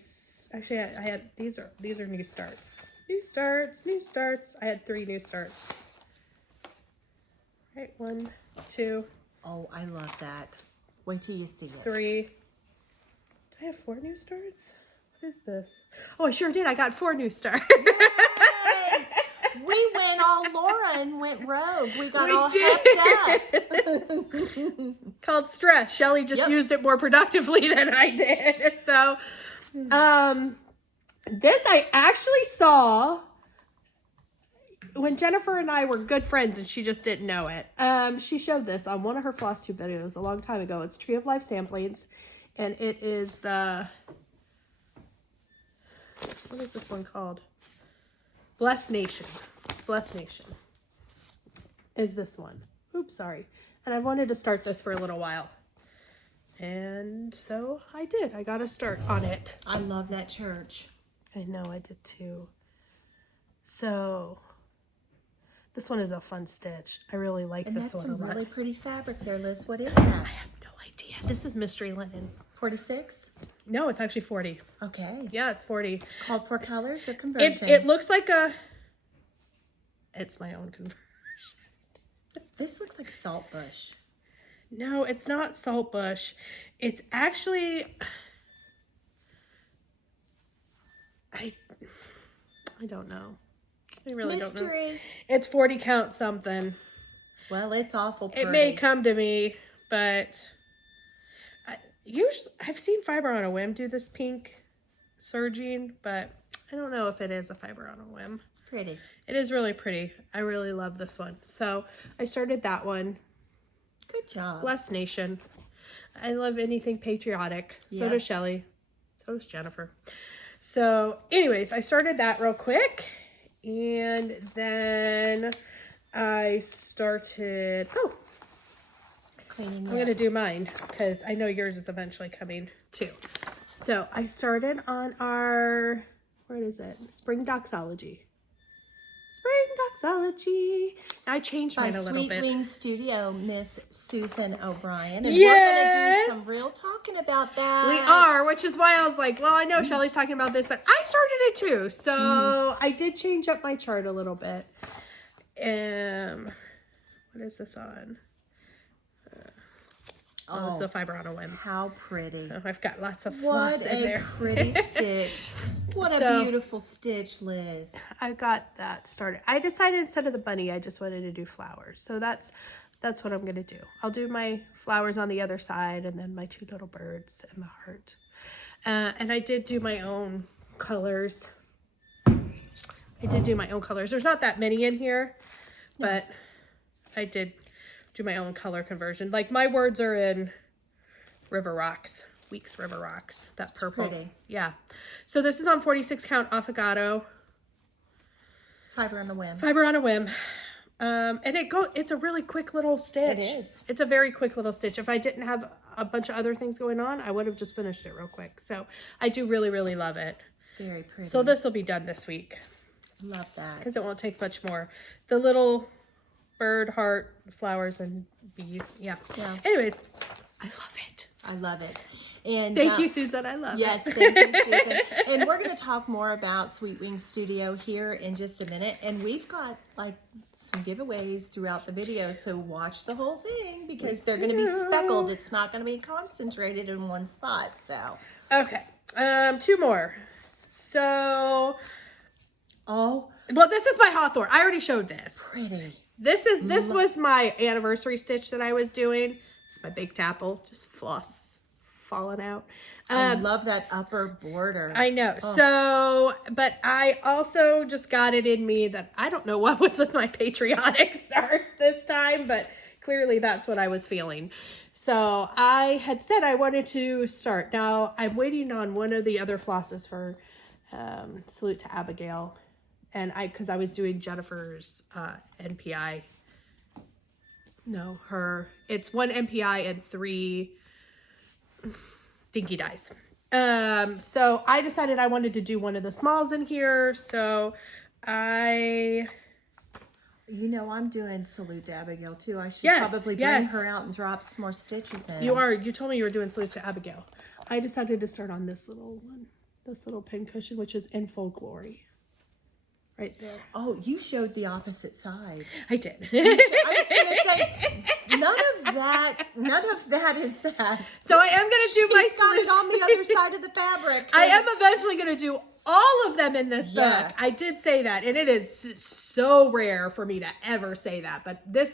actually I had, these are new starts. New starts. I had 3 new starts. Right, 1, 2. Oh, I love that. Wait till you see it. 3. Did I have 4 new starts? What is this? Oh, I sure did. I got 4 new starts. Yay! We went all Laura and went rogue. We got all hepped up. Called stress. Shelly just used it more productively than I did. So, this I actually saw when Jennifer and I were good friends and she just didn't know it. She showed this on one of her Flosstube videos a long time ago. It's Tree of Life samplings, and it is the... What is this one called? Blessed Nation. Blessed Nation is this one. Oops, sorry. And I wanted to start this for a little while. And so I did. I got a start on it. I love that church. I know, I did too. So this one is a fun stitch. I really like this one a lot. And that's some really pretty fabric there, Liz. What is that? I have no idea. This is mystery linen. 46? No, it's actually 40. Okay. Yeah, it's 40. Called for colors or conversion? It looks like a... It's my own conversion. This looks like saltbush. No, it's not saltbush. It's actually... I don't know. I really don't know. Mystery. It's 40 count something. Well, it's awful pretty. It may come to me, but... Usually, I've seen Fiber on a Whim do this pink serging, but I don't know if it is a Fiber on a Whim. It's pretty. It is really pretty. I really love this one. So I started that one. Good job. Blessed Nation. I love anything patriotic. So does Shelly. So does Jennifer. So anyways, I started that real quick. And then I started... Oh! I'm going to do mine because I know yours is eventually coming too. So I started on our, where is it? Spring Doxology. Spring Doxology. I changed By mine a little Sweet bit. Wing Studio, Miss Susan O'Brien. And Yes. we're going to do some real talking about that. We are, which is why I was like, well, I know Shelly's talking about this, but I started it too. So I did change up my chart a little bit. What is this on? It's the Fiber on a Whim. How pretty. Oh, I've got lots of floss in there. What a pretty stitch. What a beautiful stitch, Liz. I got that started. I decided instead of the bunny, I just wanted to do flowers. So that's what I'm going to do. I'll do my flowers on the other side and then my 2 little birds and the heart. And I did do my own colors. There's not that many in here, but I did do my own color conversion. Like my words are in River Rocks, Weeks River Rocks, that purple. Pretty. Yeah. So this is on 46 count Affogato. Fiber on a Whim. Fiber on a Whim. And it's a really quick little stitch. It is. It's a very quick little stitch. If I didn't have a bunch of other things going on, I would have just finished it real quick. So I do really, really love it. Very pretty. So this will be done this week. Love that. Because it won't take much more. The little bird, heart, flowers, and bees. Yeah. Anyways, I love it. I love it. And thank you, Susan. I love it. Yes, thank you, Susan. And we're going to talk more about Sweet Wing Studio here in just a minute. And we've got like some giveaways throughout the video, so watch the whole thing because they're going to be speckled. It's not going to be concentrated in one spot. So okay, 2 more. So well, this is my Hawthorne. I already showed this. pretty. This was my anniversary stitch that I was doing. It's my baked apple, just floss falling out. I love that upper border. I know. So, but I also just got it in me that I don't know what was with my patriotic starts this time, but clearly that's what I was feeling. So I had said I wanted to start. Now I'm waiting on one of the other flosses for Salute to Abigail. And because I was doing Jennifer's NPI. No, it's 1 NPI and 3 dinky dies. So I decided I wanted to do one of the smalls in here. So I'm doing Salute to Abigail too. I should probably bring her out and drop some more stitches in. You told me you were doing Salute to Abigail. I decided to start on this little one, this little pin cushion, which is in full glory. Right there. Oh, you showed the opposite side. I did. I was going to say, none of that is that. So I am going to do my got it on the other side of the fabric. I am eventually going to do all of them in this book. I did say that, and it is so rare for me to ever say that, but this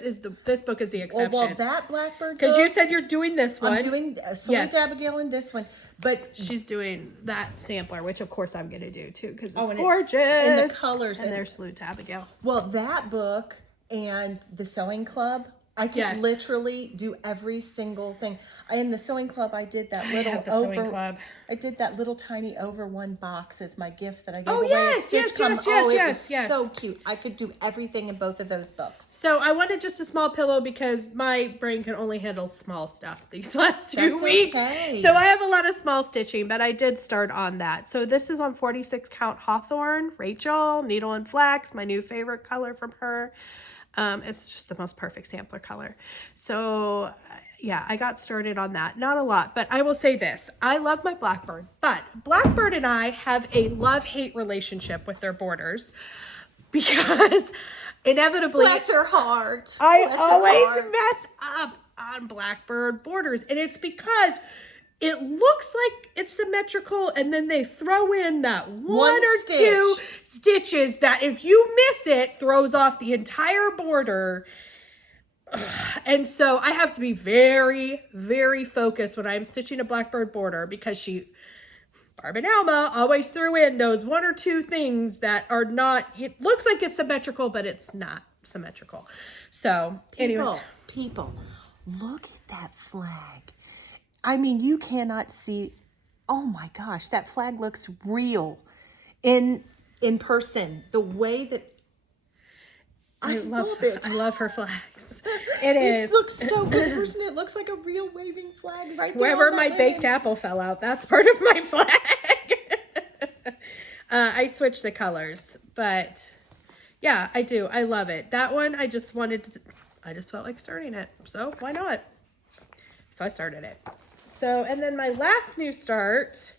book is the exception. Well, that Blackbird because you said you're doing this one. I'm doing Salute to Abigail in this one, but she's doing that sampler, which of course I'm going to do too because it's and gorgeous and the colors and there's Salute to Abigail. Well, that book and the Sewing Club. I could literally do every single thing. In the Sewing Club, I did that little Sewing Club. I did that little tiny over one box as my gift that I gave away. Yes. It was so cute. I could do everything in both of those books. So I wanted just a small pillow because my brain can only handle small stuff these last 2 weeks. Okay. So I have a lot of small stitching, but I did start on that. So this is on 46 count Hawthorne, Rachel, Needle and Flax, my new favorite color from her. It's just the most perfect sampler color. So yeah, I got started on that. Not a lot, but I will say this. I love my Blackbird, but Blackbird and I have a love-hate relationship with their borders because inevitably, Bless her heart. I always mess up on Blackbird borders, and it's because it looks like it's symmetrical, and then they throw in that one or two stitches that if you miss it, throws off the entire border. And so I have to be very, very focused when I'm stitching a Blackbird border because Barb and Alma always threw in those 1 or 2 things that are not, it looks like it's symmetrical, but it's not symmetrical. So anyways. People, look at that flag. I mean, you cannot see. Oh my gosh, that flag looks real in person. The way that I love it. I love her flags. It looks so good in person. It looks like a real waving flag right there. Wherever my baked apple fell out, that's part of my flag. I switched the colors, but Yeah, I do. I love it. That one, I just felt like starting it. So why not? So I started it. So, and then my last new start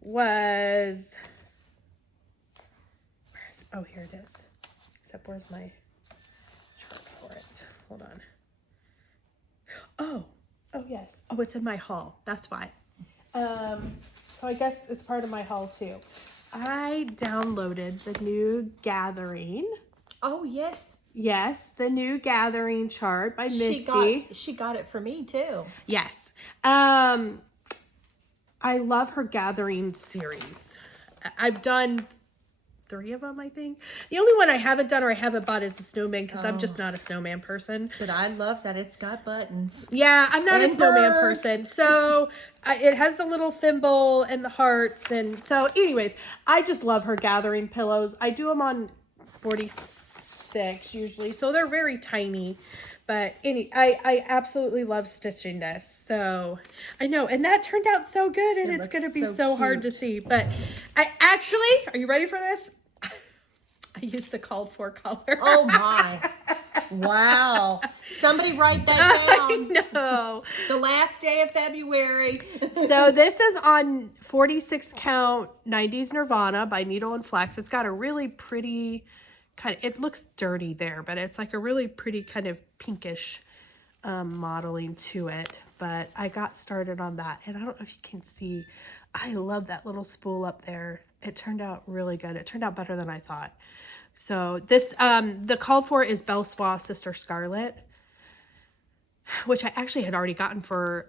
was, oh, here it is. Except where's my chart for it? Hold on. Oh yes. Oh, it's in my haul. That's why. So I guess it's part of my haul too. I downloaded the new Gathering. Oh, yes. Yes, the new Gathering chart by Misty. She got it for me too. Yes. I love her Gathering series. I've done 3 of them, I think. The only one I haven't done or I haven't bought is the snowman because I'm just not a snowman person. But I love that it's got buttons. Yeah, I'm not a And snowman birds. person. So it has the little thimble and the hearts. And so anyways, I just love her Gathering pillows. I do them on 46 usually. So they're very tiny. But I absolutely love stitching this. So I know. And that turned out so good. And it's going to be so hard to see. But I actually, are you ready for this? I used the called for color. Oh my. Wow. Somebody write that down. I know. The last day of February. So this is on 46 count 90s Nirvana by Needle and Flex. It's got a really pretty kind of, it looks dirty there, but it's like a really pretty kind of pinkish modeling to it. But I got started on that. And I don't know if you can see, I love that little spool up there. It turned out really good. It turned out better than I thought. So this, the called for is Belsois Sister Scarlet, which I actually had already gotten for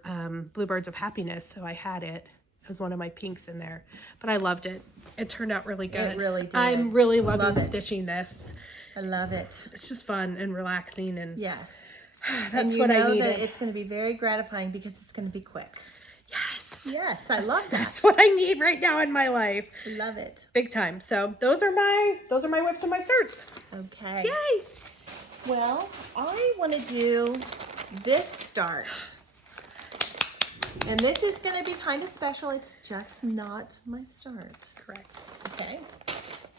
Bluebirds of Happiness. So I had it. It was one of my pinks in there, but I loved it. It turned out really good. It really did. I'm really loving stitching this. I love it. It's just fun and relaxing. And yes. That's what I needed. That it's going to be very gratifying because it's going to be quick. Yes. Yes, I love that. That's what I need right now in my life. Love it. Big time. So those are my whips and my starts. Okay. Yay. Well, I want to do this start. And this is going to be kind of special. It's just not my start. Correct. Okay.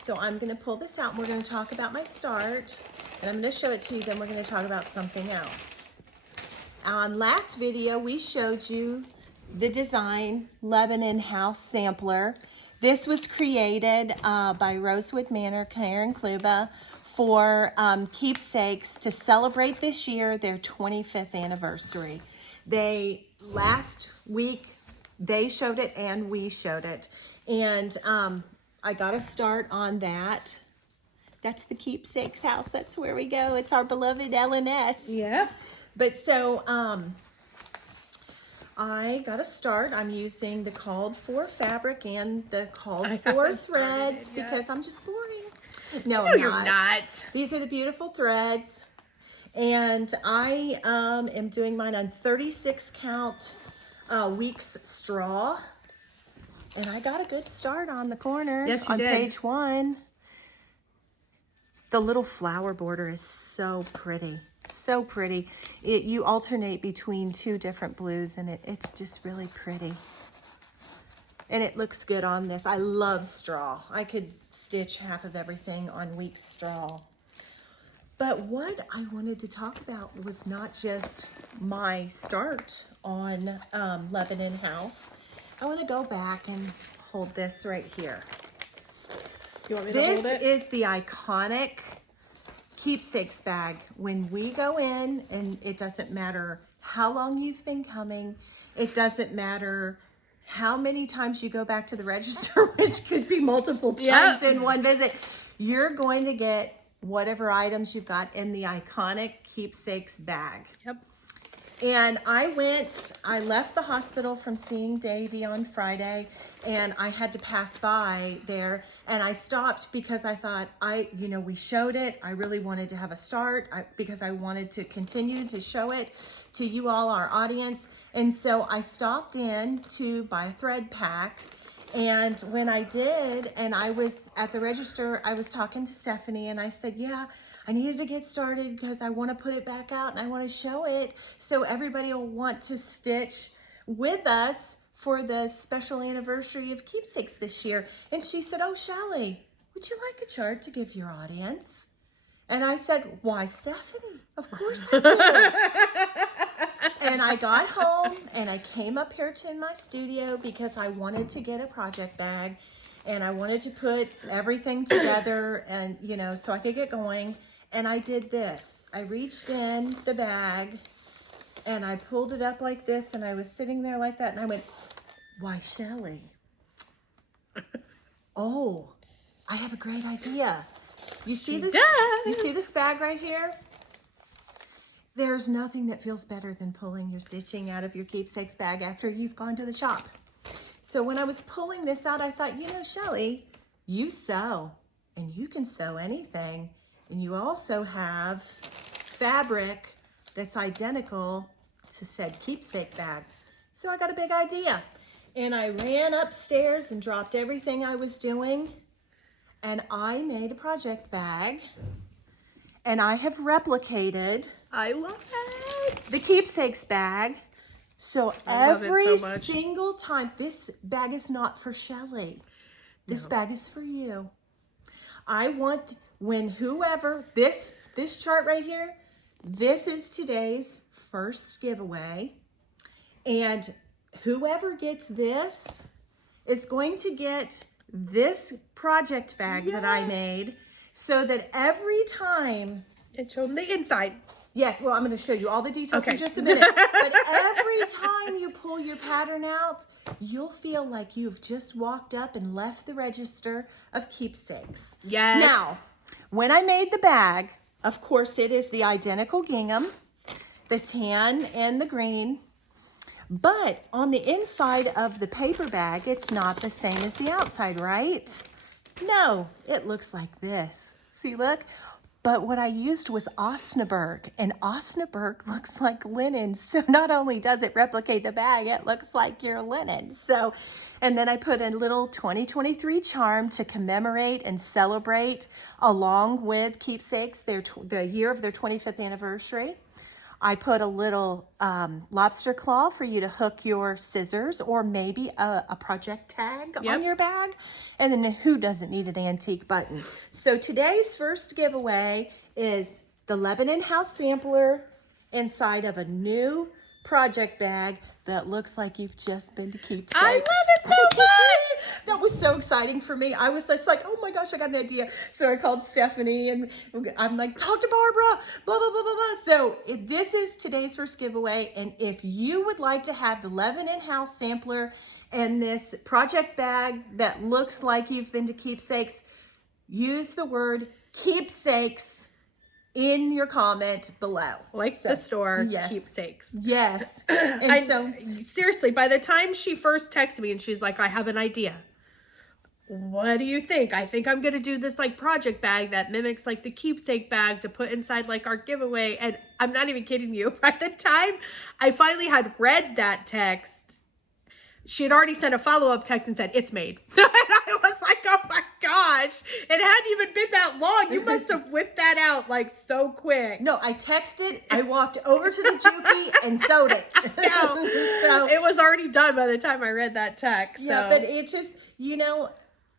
So I'm going to pull this out and we're going to talk about my start. And I'm going to show it to you. Then we're going to talk about something else. On last video, we showed you the design Lebanon House sampler. This was created by Rosewood Manor, Karen Kluba, for keepsakes to celebrate this year their 25th anniversary. Last week, they showed it and we showed it. And I got a start on that. That's the keepsakes house. That's where we go. It's our beloved LNS. Yeah. But so I got a start. I'm using the called for fabric and the called for threads because I'm just boring. No, I'm you're not. These are the beautiful threads. And I am doing mine on 36 count weeks straw. And I got a good start on the corner. Yes, you on did. Page 1. The little flower border is so pretty. So pretty. You alternate between 2 different blues and it's just really pretty. And it looks good on this. I love straw. I could stitch half of everything on weeks straw. But what I wanted to talk about was not just my start on Lebanon House. I want to go back and hold this right here. You want me to hold it? This is the iconic keepsakes bag. When we go in, and it doesn't matter how long you've been coming, it doesn't matter how many times you go back to the register, which could be multiple times in one visit, you're going to get whatever items you've got in the iconic keepsakes bag. Yep. And I left the hospital from seeing Davy on Friday, and I had to pass by there, and I stopped because I thought, we showed it. I really wanted to have a start because I wanted to continue to show it to you all, our audience. And so I stopped in to buy a thread pack. And when I did, and I was at the register, I was talking to Stephanie and I said, yeah, I needed to get started because I want to put it back out and I want to show it so everybody will want to stitch with us for the special anniversary of keepsakes this year. And she said, oh, Shally, would you like a chart to give your audience? And I said, why, Stephanie? Of course I do. And I got home and I came up here to my studio because I wanted to get a project bag and I wanted to put everything together and, you know, so I could get going. And I did this. I reached in the bag and I pulled it up like this and I was sitting there like that and I went, why, Shelly? Oh, I have a great idea. You see this? You see this bag right here? There's nothing that feels better than pulling your stitching out of your keepsakes bag after you've gone to the shop. So when I was pulling this out, I thought, you know, Shelly, you sew and you can sew anything. And you also have fabric that's identical to said keepsake bag. So I got a big idea. And I ran upstairs and dropped everything I was doing. And I made a project bag. And I have replicated I love it. the keepsakes bag. So every single time, this bag is not for Shelly. This bag is for you. I want when whoever, this chart right here, this is today's first giveaway. And whoever gets this is going to get this project bag that I made so that every time. And show them the inside. Yes, well, I'm going to show you all the details in just a minute. But every time you pull your pattern out, you'll feel like you've just walked up and left the register of keepsakes. Yes. Now, when I made the bag, of course, it is the identical gingham, the tan and the green. But on the inside of the paper bag, it's not the same as the outside, right? No, it looks like this. See, look. But what I used was Osnaburg, and Osnaburg looks like linen. So not only does it replicate the bag, it looks like your linen. So, and then I put a little 2023 charm to commemorate and celebrate along with keepsakes, the year of their 25th anniversary. I put a little lobster claw for you to hook your scissors or maybe a project tag on your bag. And then who doesn't need an antique button? So today's first giveaway is the Lebanon House sampler inside of a new project bag that looks like you've just been to keepsakes. I love it so much. That was so exciting for me. I was just like, oh my gosh, I got an idea. So I called Stephanie and I'm like, talk to Barbara, blah, blah, blah, blah, blah. So this is today's first giveaway. And if you would like to have the Lebanon House sampler and this project bag that looks like you've been to keepsakes, use the word keepsakes in your comment below. Like the store, keepsakes. Yes. And seriously, by the time she first texted me and she's like, I have an idea. What do you think? I think I'm going to do this like project bag that mimics like the keepsake bag to put inside like our giveaway. And I'm not even kidding you. By the time I finally had read that text, she had already sent a follow-up text and said, it's made. And I was like, oh my gosh, it hadn't even been that long. You must have whipped that out like so quick. No, I texted, I walked over to the Juki and sewed it. So it was already done by the time I read that text. Yeah, but it just, you know,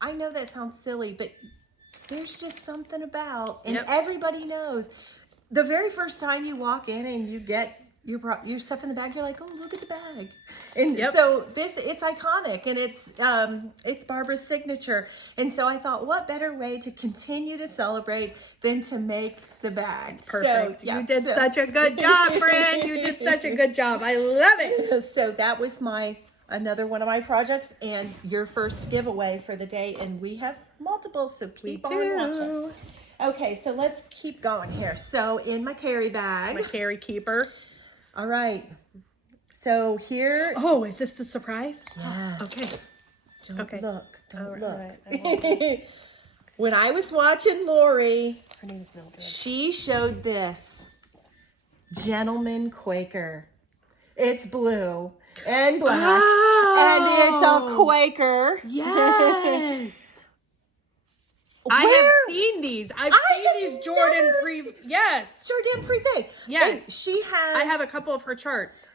I know that sounds silly, but there's just something about, and everybody knows, the very first time you walk in and you get your stuff in the bag, you're like, oh, look at the bag. And so it's iconic, and it's Barbara's signature. And so I thought, what better way to continue to celebrate than to make the bag? Perfect. So, you did such a good job, friend. You did such a good job. I love it. So that was another one of my projects and your first giveaway for the day. And we have multiple, so keep on watching. Okay, so let's keep going here. So in my carry bag. My carry keeper. All right. So here. Oh, is this the surprise? Yes. Okay. Don't look. Don't look. Right. When I was watching Lori, she showed this Gentleman Quaker. It's blue and black, and it's a Quaker. Yes. I have Where? seen these. I've I seen have these Jordan never Privé. Yes. Jordan Privé. Yes. And she has. I have a couple of her charts.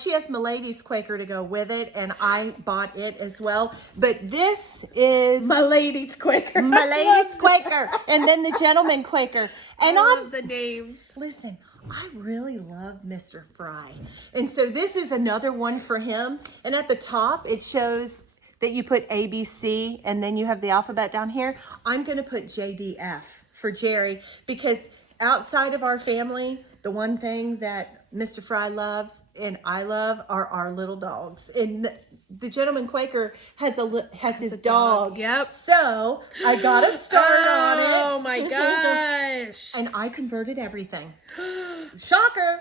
She has Milady's Quaker to go with it, and I bought it as well. But this is Milady's Quaker. Milady's Quaker, and then the Gentleman Quaker. And I I'm love the names. listen. I really love Mr. Fry, and so this is another one for him. And at the top, it shows that you put ABC, and then you have the alphabet down here. I'm going to put JDF for Jerry, because outside of our family, the one thing that Mr. Fry loves and I love are our little dogs. And the Gentleman Quaker has his dog. Yep. So I got a start on it. Oh my gosh. And I converted everything. Shocker.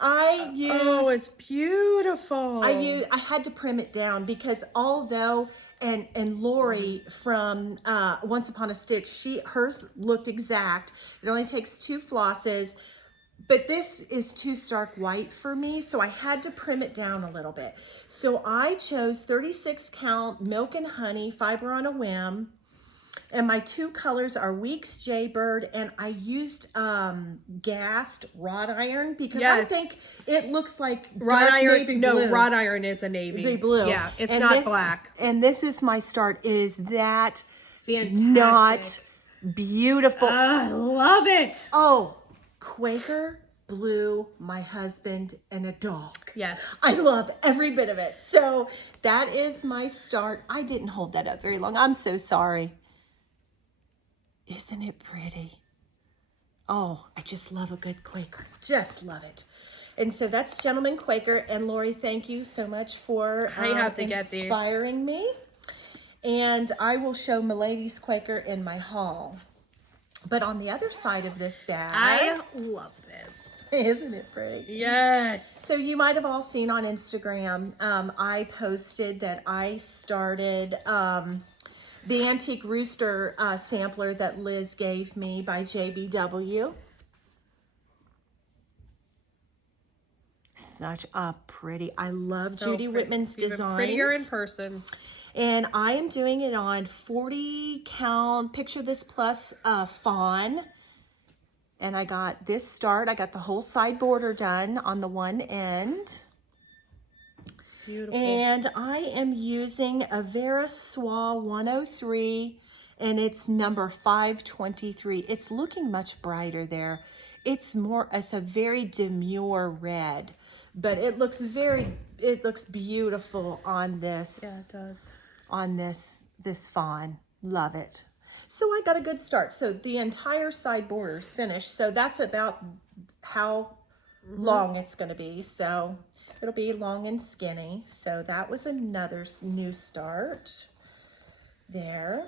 I used. Oh, it's beautiful. I had to prim it down, because although and Lori from Once Upon a Stitch, hers looked exact. It only takes 2 flosses, but this is too stark white for me, so I had to prim it down a little bit. So I chose 36 count Milk and Honey Fiber on a Whim. And my 2 colors are Weeks Jaybird, and I used gassed wrought iron, because I think it looks like wrought dark iron. navy No, blue. wrought iron is a navy Blue. Yeah, it's And not black. And this is my start. Is that Fantastic. not beautiful? I love it. Oh, Quaker Blue, my husband, and a dog. Yes. I love every bit of it. So that is my start. I didn't hold that up very long. I'm so sorry. Isn't it pretty? Oh, I just love a good Quaker. Just love it. And so that's Gentleman Quaker. And Lori, thank you so much for I have to get these. inspiring me. And I will show Milady's Quaker in my haul. But on the other side of this bag, I love this. isn't it pretty? Yes. So you might have all seen on Instagram, I posted that I started the Antique Rooster sampler that Liz gave me by JBW. Such a pretty, I love So Judy pretty. Whitman's Even designs. prettier in person. And I am doing it on 40 count Picture This Plus fawn. And I got this start. I got the whole side border done on the one end. Beautiful. And I am using a Vera Swa 103, and it's number 523. It's looking much brighter there. It's a very demure red, but it looks beautiful on this. Yeah, it does. On this fawn. Love it. So I got a good start. So the entire side border is finished. So that's about how long it's going to be. So it'll be long and skinny. So that was another new start there.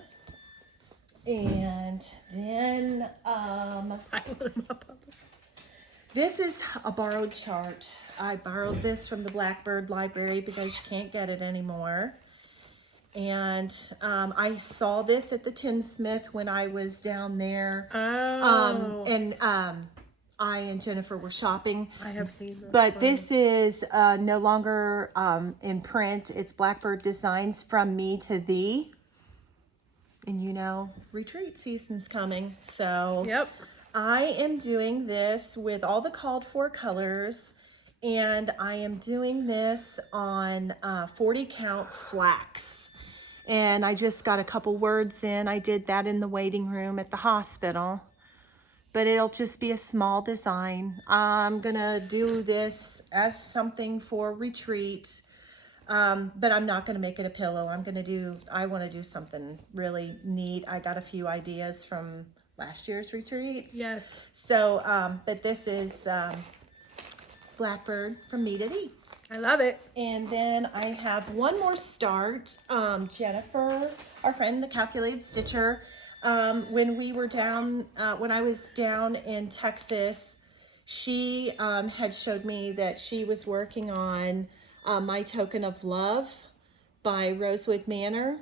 And then this is a borrowed chart. I borrowed this from the Blackbird Library because you can't get it anymore. And I saw this at the Tinsmith when I was down there. Oh. I and Jennifer were shopping. I have seen this. But this is no longer in print. It's Blackbird Designs From Me to Thee. And you know, retreat season's coming. So Yep. I am doing this with all the called for colors. And I am doing this on 40 count flax. And I just got a couple words in. I did that in the waiting room at the hospital. But it'll just be a small design. I'm gonna do this as something for retreat. But I'm not gonna make it a pillow. I wanna do something really neat. I got a few ideas from last year's retreats. Yes. So, but this is Blackbird From Me to Thee. I love it. And then I have one more start. Jennifer, our friend, the Calculated Stitcher, when I was down in Texas, she had showed me that she was working on My Token of Love by Rosewood Manor.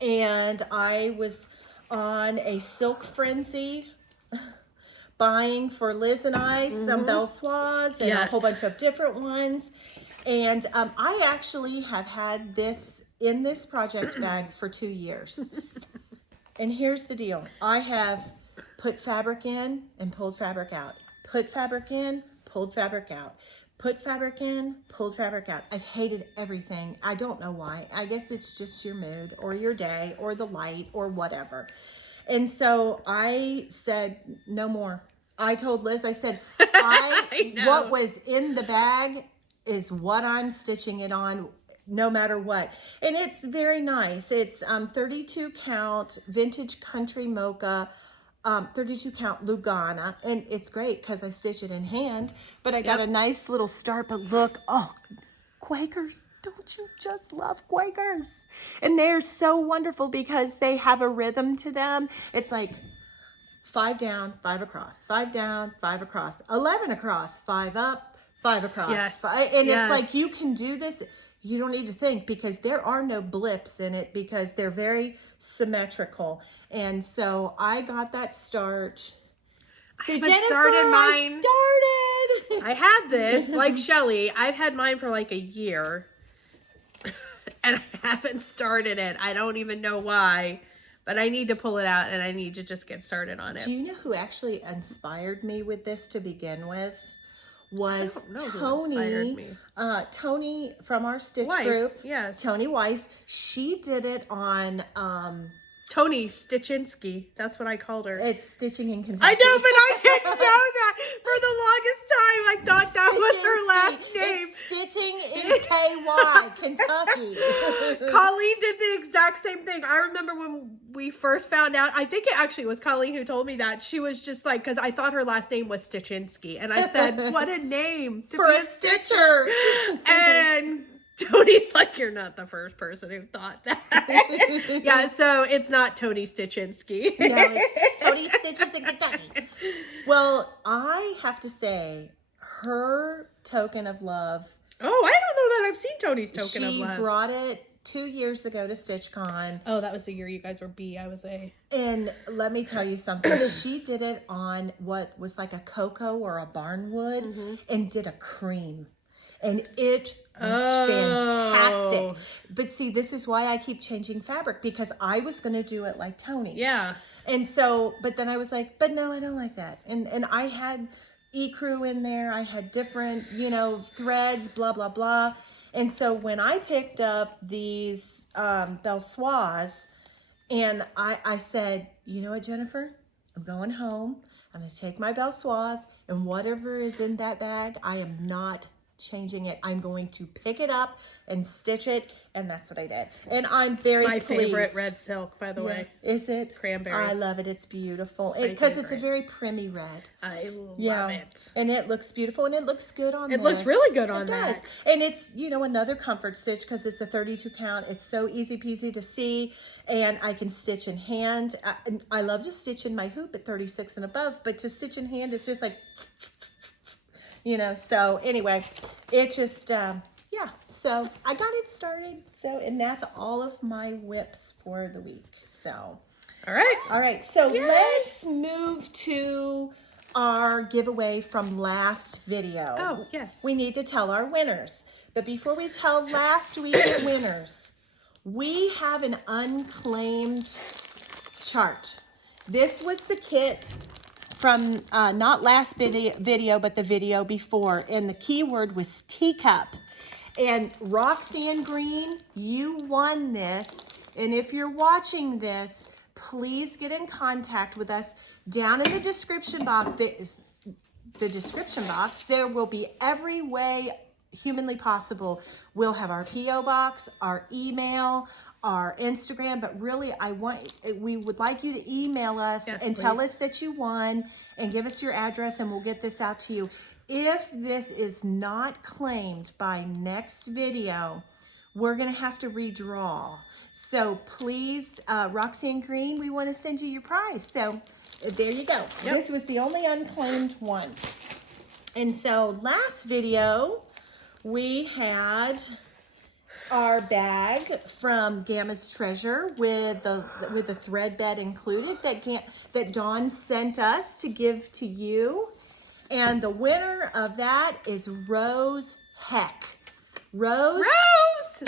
And I was on a silk frenzy buying for Liz and I some Belsoirs and a whole bunch of different ones. And I actually have had this in this project bag for 2 years. And here's the deal. I have put fabric in and pulled fabric out. Put fabric in, pulled fabric out. Put fabric in, pulled fabric out. I've hated everything. I don't know why. I guess it's just your mood or your day or the light or whatever. And so I said, no more. I told Liz, I said, what was in the bag is what I'm stitching it on, no matter what. And it's very nice. It's 32 count vintage country mocha, 32 count Lugana, and it's great because I stitch it in hand, but I got a nice little start. But look, oh, Quakers, don't you just love Quakers? And they're so wonderful because they have a rhythm to them. It's like 5 down, 5 across, 5 down, 5 across, 11 across, 5 up, 5 across. Yes. And it's like you can do this. You don't need to think because there are no blips in it because they're very symmetrical. And so I got that start. So Jennifer, started mine. I have this, like Shelly, I've had mine for like a year and I haven't started it. I don't even know why, but I need to pull it out and I need to just get started on it. Do you know who actually inspired me with this to begin with? Was Tony, Tony from our Stitch group. Yes. Tony Weiss. She did it on Tony Stitchinski. That's what I called her. It's Stitching in Kentucky. I know, but I didn't know that. For the longest time, I thought that was her last name. It's Stitching in KY, Kentucky. Colleen did the exact same thing. I remember when we first found out, I think it actually was Colleen who told me that. She was just like, because I thought her last name was Stitchinski. And I said, what a name for a stitcher. And Tony's like, you're not the first person who thought that. Yeah, so it's not Tony Stitchinski. No, it's Tony Stitches in Kentucky. Well, I have to say, her token of love. Oh, I don't know that I've seen Tony's token of love. She brought it 2 years ago to StitchCon. Oh, that was the year you guys were B, I was A. And let me tell you something. She did it on what was like a cocoa or a barnwood and did a cream. And it was fantastic. But see, this is why I keep changing fabric because I was going to do it like Tony. Yeah. And so, but then I was like, but no, I don't like that. And I had ecru in there. I had different, threads, blah, blah, blah. And so when I picked up these Belsoise, and I said, you know what, Jennifer? I'm going home. I'm going to take my Belsoise, and whatever is in that bag, I am not changing it. I'm going to pick it up and stitch it, and that's what I did. And I'm very pleased. It's my favorite red silk, by the way. Is it? Cranberry. I love it. It's beautiful. Because it's a very primmy red. I love it. And it looks beautiful, and it looks good on this. It looks really good on that. It does. And it's, another comfort stitch because it's a 32 count. It's so easy peasy to see, and I can stitch in hand. I love to stitch in my hoop at 36 and above, but to stitch in hand, it's just like... so anyway, it just, so I got it started. So, and that's all of my whips for the week. So, all right. So let's move to our giveaway from last video. Oh, yes. We need to tell our winners. But before we tell last week's winners, we have an unclaimed chart. This was the kit from not last video, but the video before. And the keyword was teacup. And Roxanne Green, you won this. And if you're watching this, please get in contact with us. Down in the description box, there will be every way humanly possible. We'll have our P.O. box, our email, our Instagram, but really we would like you to email us and tell us that you won and give us your address, and we'll get this out to you. If this is not claimed by next video, we're going to have to redraw. So please, Roxanne Green, we want to send you your prize. So there you go. Yep. This was the only unclaimed one. And so last video, we had our bag from Gamma's Treasure with the thread bed included that Dawn sent us to give to you. And the winner of that is Rose Heck. Rose!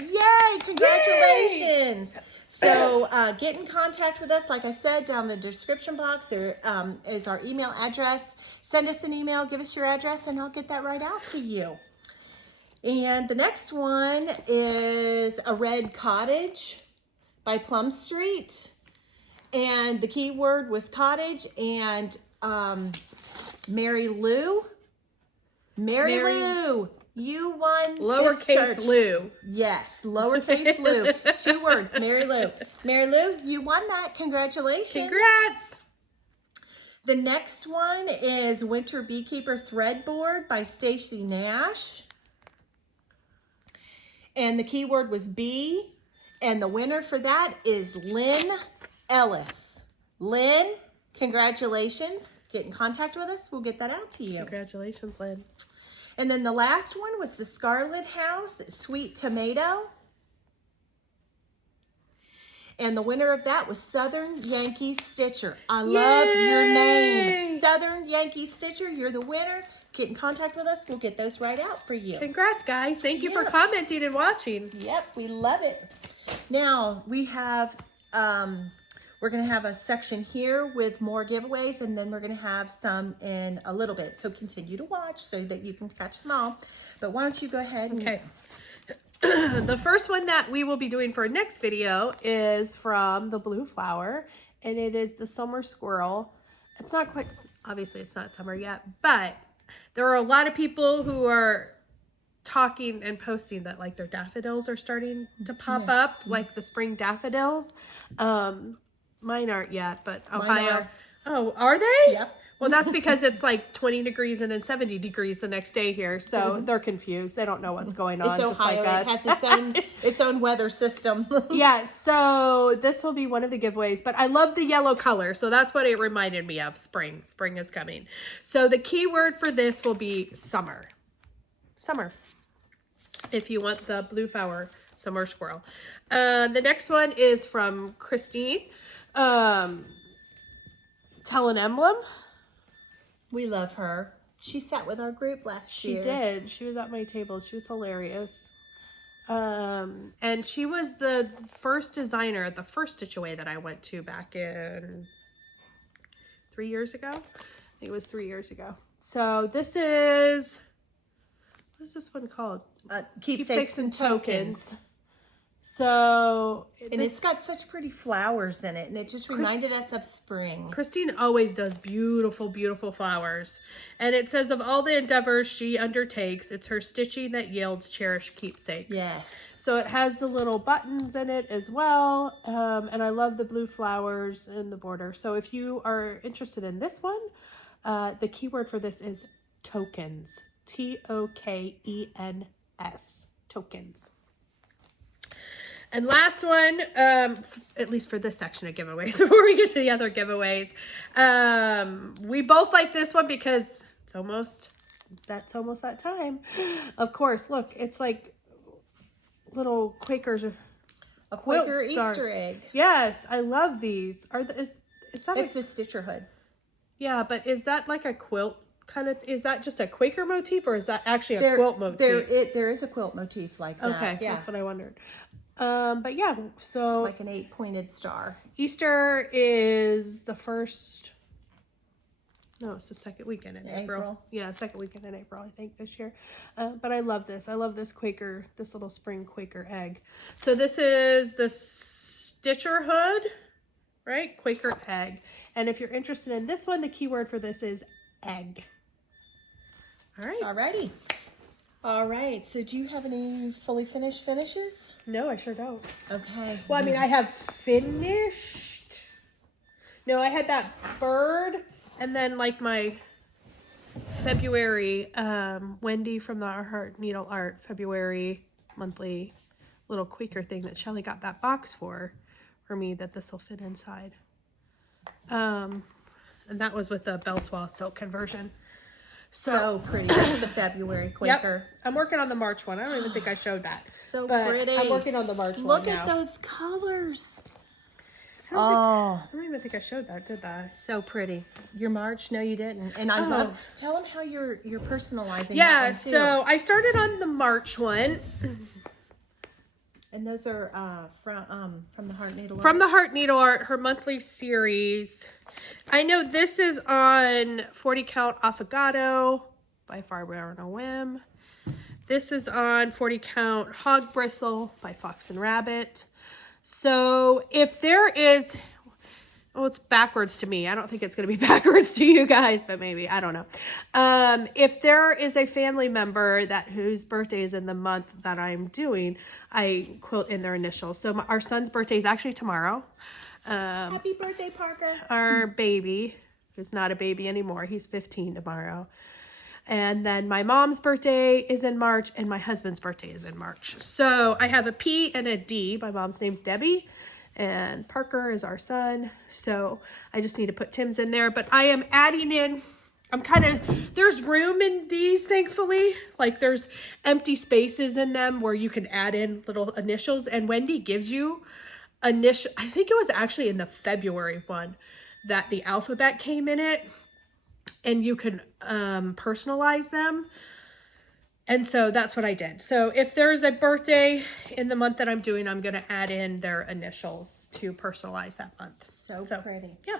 Yay! Congratulations! So get in contact with us. Like I said, down in the description box, there is our email address. Send us an email, give us your address, and I'll get that right out to you. And the next one is a red cottage by Plum Street. And the key word was cottage, and Mary Lou. Mary Lou, you won this church. Lowercase Lou. Yes, lowercase Lou. 2 words, Mary Lou. Mary Lou, you won that. Congratulations. Congrats. The next one is Winter Beekeeper Threadboard by Stacy Nash. And the keyword was bee. And the winner for that is Lynn Ellis. Lynn, congratulations. Get in contact with us. We'll get that out to you. Congratulations, Lynn. And then the last one was the Scarlet House, Sweet Tomato. And the winner of that was Southern Yankee Stitcher. I love your name. Southern Yankee Stitcher, you're the winner. Get in contact with us. We'll get those right out for you. Congrats, guys. Thank you for commenting and watching. Yep, we love it. Now, we have, we're going to have a section here with more giveaways, and then we're going to have some in a little bit. So continue to watch so that you can catch them all. But why don't you go ahead and... Okay. The first one that we will be doing for our next video is from the Blue Flower, and it is the Summer Squirrel. It's not quite, obviously it's not summer yet, but there are a lot of people who are talking and posting that like their daffodils are starting to pop up, like the spring daffodils. Mine aren't yet, but Ohio. Oh, are they? Yep. Well, that's because it's like 20 degrees and then 70 degrees the next day here. So they're confused. They don't know what's going on. It's Ohio. Just like us. It has its own weather system. Yeah, so this will be one of the giveaways. But I love the yellow color. So that's what it reminded me of. Spring. Spring is coming. So the key word for this will be summer. Summer. If you want the Blue Flower Summer Squirrel. The next one is from Christine. Tell an Emblem. We love her. She sat with our group last year. She did. She was at my table. She was hilarious. And she was the first designer at the first Stitch Away that I went to back in 3 years ago. I think it was 3 years ago. So this is, what is this one called? Keepsakes and Tokens. So, and it's got such pretty flowers in it, and it just reminded us of spring. Christine always does beautiful, beautiful flowers. And it says, of all the endeavors she undertakes, it's her stitching that yields cherished keepsakes. Yes. So it has the little buttons in it as well. And I love the blue flowers in the border. So if you are interested in this one, the keyword for this is tokens. T-O-K-E-N-S. Tokens. And last one, at least for this section of giveaways, before we get to the other giveaways, we both like this one because it's almost that time. Of course, look, it's like little Quakers. A Quaker Easter egg. Yes, I love these. Is that it's the Stitcher hood. Yeah, but is that like a quilt kind of? Is that just a Quaker motif, or is that actually a quilt motif? There is a quilt motif like that. Okay, yeah. that's what I wondered. But yeah, so like an 8-pointed star. Easter is the first. No, it's the second weekend in April. Yeah, second weekend in April, I think, this year. But I love this. I love this Quaker, this little spring Quaker egg. So this is the Stitcher hood, right? Quaker egg. And if you're interested in this one, the keyword for this is egg. All right. Alrighty. All right. So do you have any fully finished finishes? No, I sure don't. Okay. Well, I mean, I have finished. No, I had that bird. And then like my February, Wendy from the Heart Needle Art February monthly little Quaker thing that Shelly got that box for me that this will fit inside. And that was with the Bellswa silk conversion. So pretty. That's the February Quaker. Yep. I'm working on the March one. I don't even think I showed that. So but pretty. I'm working on the March one Look now. at those colors. I don't even think I showed that, did I? So pretty. Your March? No, you didn't. And I love. Tell them how you're personalizing. Yeah. That one too. So I started on the March one. And those are from the Heart Needle. From the Heart Needle Art, her monthly series. I know this is on 40 Count Affogato by Farber and a Whim. This is on 40 Count Hog Bristle by Fox and Rabbit. So if there is, well, it's backwards to me. I don't think it's going to be backwards to you guys, but maybe, I don't know. If there is a family member whose birthday is in the month that I'm doing, I quote in their initials. So our son's birthday is actually tomorrow. Happy birthday, Parker. Our baby, who's not a baby anymore, he's 15 tomorrow. And then my mom's birthday is in March, and my husband's birthday is in March. So I have a P and a D. My mom's name's Debbie, and Parker is our son. So I just need to put Tim's in there. But I am adding in, there's room in these, thankfully. Like there's empty spaces in them where you can add in little initials. And Wendy gives you I think it was actually in the February one that the alphabet came in it. And you can personalize them. And so that's what I did. So if there's a birthday in the month that I'm doing, I'm going to add in their initials to personalize that month. So pretty. Yeah.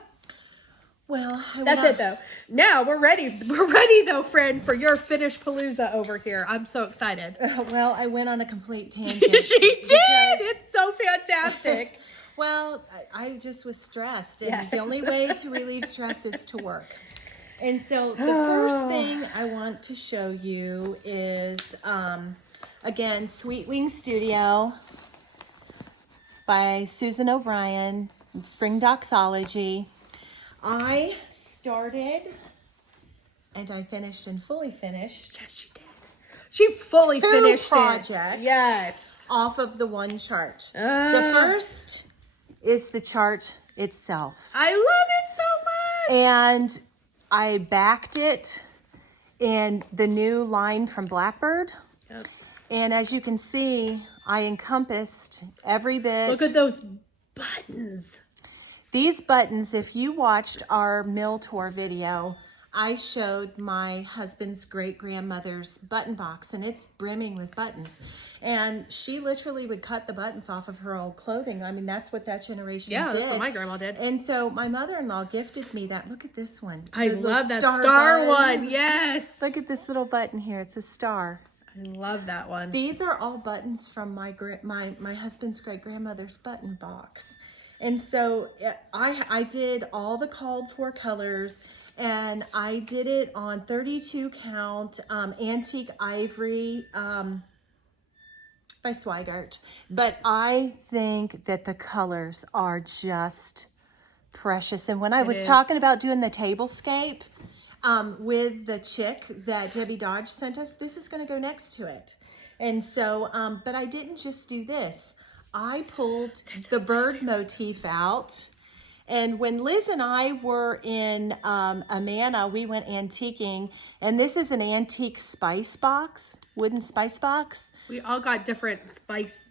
Well, that's it though. Now we're ready. We're ready though, friend, for your Finish Palooza over here. I'm so excited. Well, I went on a complete tangent. She did. It's so fantastic. Well, I just was stressed. And Yes. the only way to relieve stress is to work. And so the first thing I want to show you is, again, Sweet Wing Studio by Susan O'Brien, Spring Doxology. I started and I finished and fully finished. Yes, she did. She fully finished projects. it. Yes. Off of the one chart. The first is the chart itself. I love it so much. And I backed it in the new line from Blackbird. Yep. And as you can see, I encompassed every bit. Look at those buttons. These buttons, if you watched our mill tour video, I showed my husband's great-grandmother's button box, and it's brimming with buttons. And she literally would cut the buttons off of her old clothing. I mean, that's what that generation did. Yeah, that's what my grandma did. And so my mother-in-law gifted me that. Look at this one. I The love that star star button. one. Yes. Look at this little button here. It's a star. I love that one. These are all buttons from my husband's great-grandmother's button box. And so I did all the called for colors, and I did it on 32 count antique ivory by Swigart. But I think that the colors are just precious. And when I was talking about doing the tablescape with the chick that Debbie Dodge sent us, this is going to go next to it. And so, but I didn't just do this. I pulled the bird motif out. And when Liz and I were in Amana, we went antiquing, and this is an antique spice box, wooden spice box. We all got different spice.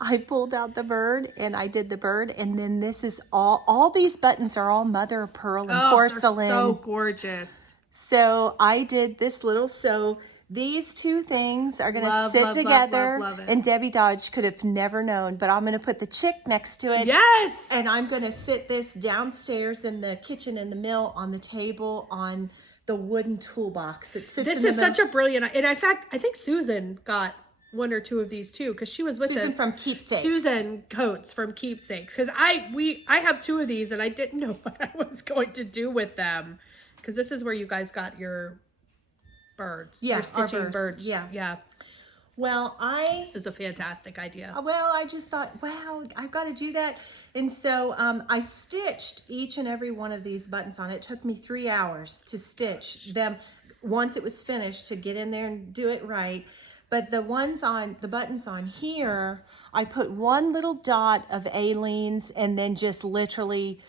I pulled out the bird, and I did the bird, and then this is all these buttons are all mother of pearl and porcelain. They're so gorgeous. So I did this little, so these two things are going to sit together, love it. and Debbie Dodge could have never known, but I'm going to put the chick next to it. Yes. And I'm going to sit this downstairs in the kitchen in the mill on the table on the wooden toolbox that sits This in the is middle. such a brilliant, and in fact, I think Susan got one or two of these too, because she was with Susan us. from Keepsakes. Susan Coates from Keepsakes, because I have two of these, and I didn't know what I was going to do with them, because this is where you guys got your birds. Yeah, your stitching our birds. birds. Yeah. Well, This is a fantastic idea. I just thought, wow, I've got to do that. And so I stitched each and every one of these buttons on. It took me 3 hours to stitch them once it was finished, to get in there and do it right. But the buttons on here, I put one little dot of Aleene's and then just literally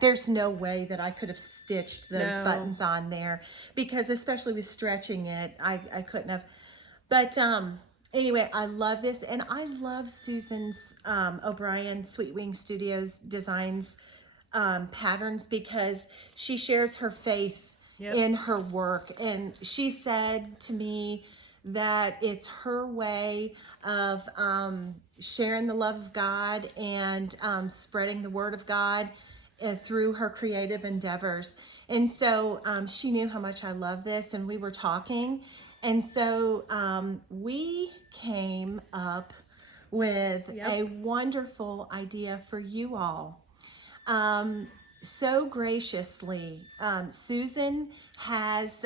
there's no way that I could have stitched those buttons on there, because especially with stretching it, I couldn't have. But anyway, I love this, and I love Susan's O'Brien Sweet Wing Studios designs patterns, because she shares her faith in her work. And she said to me that it's her way of sharing the love of God and spreading the word of God through her creative endeavors. And so she knew how much I love this, and we were talking. And so we came up with a wonderful idea for you all. So graciously, Susan has,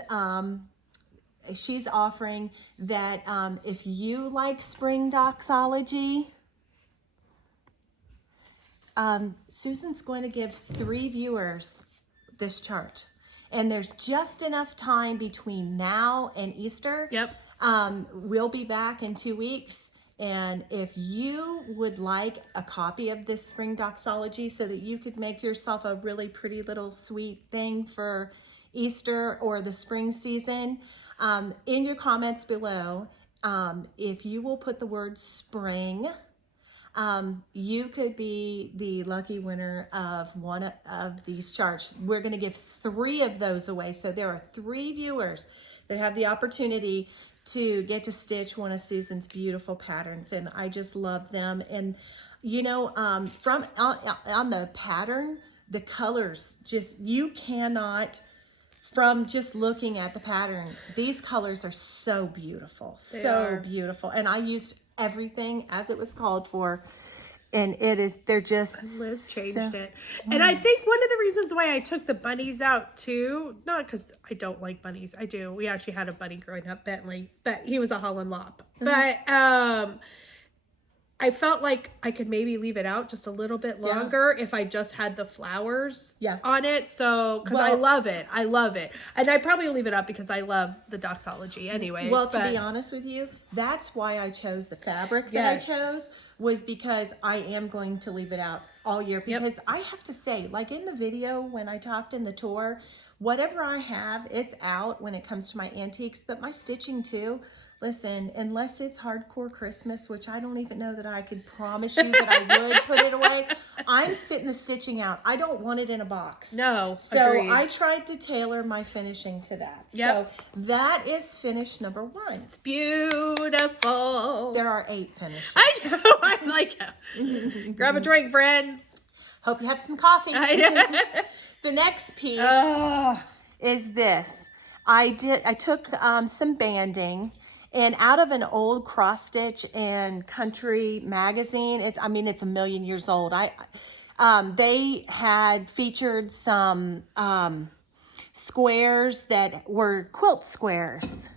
she's offering that if you like spring doxology, Susan's going to give 3 viewers this chart. And there's just enough time between now and Easter. Yep. We'll be back in 2 weeks. And if you would like a copy of this spring doxology so that you could make yourself a really pretty little sweet thing for Easter or the spring season, in your comments below, if you will put the word spring, you could be the lucky winner of one of these charts. We're going to give 3 of those away. So there are 3 viewers that have the opportunity to get to stitch one of Susan's beautiful patterns, and I just love them. And you know, from on the pattern, the colors, just, you cannot, from just looking at the pattern, these colors are so beautiful, beautiful. And I used everything as it was called for, and it is, they're just, Liz changed it. And I think one of the reasons why I took the bunnies out too, not because I don't like bunnies, I do. We actually had a bunny growing up, Bentley, but he was a Holland Lop. But I felt like I could maybe leave it out just a little bit longer if I just had the flowers on it. So, because I love it. I love it. And I probably leave it up because I love the doxology anyways. Well, to be honest with you, that's why I chose the fabric that I chose, was because I am going to leave it out all year. Because I have to say, like in the video when I talked in the tour, whatever I have, it's out when it comes to my antiques, but my stitching too. Listen, unless it's hardcore Christmas, which I don't even know that I could promise you that I would put it away, I'm sitting the stitching out. I don't want it in a box. No, so agreed. I tried to tailor my finishing to that. So that is finish number 1. It's beautiful. There are 8 finishes. I know. I'm like, grab a drink, friends. Hope you have some coffee. I know. The next piece is this. I took some banding. And out of an old cross stitch and country magazine, it's a million years old. They had featured some squares that were quilt squares,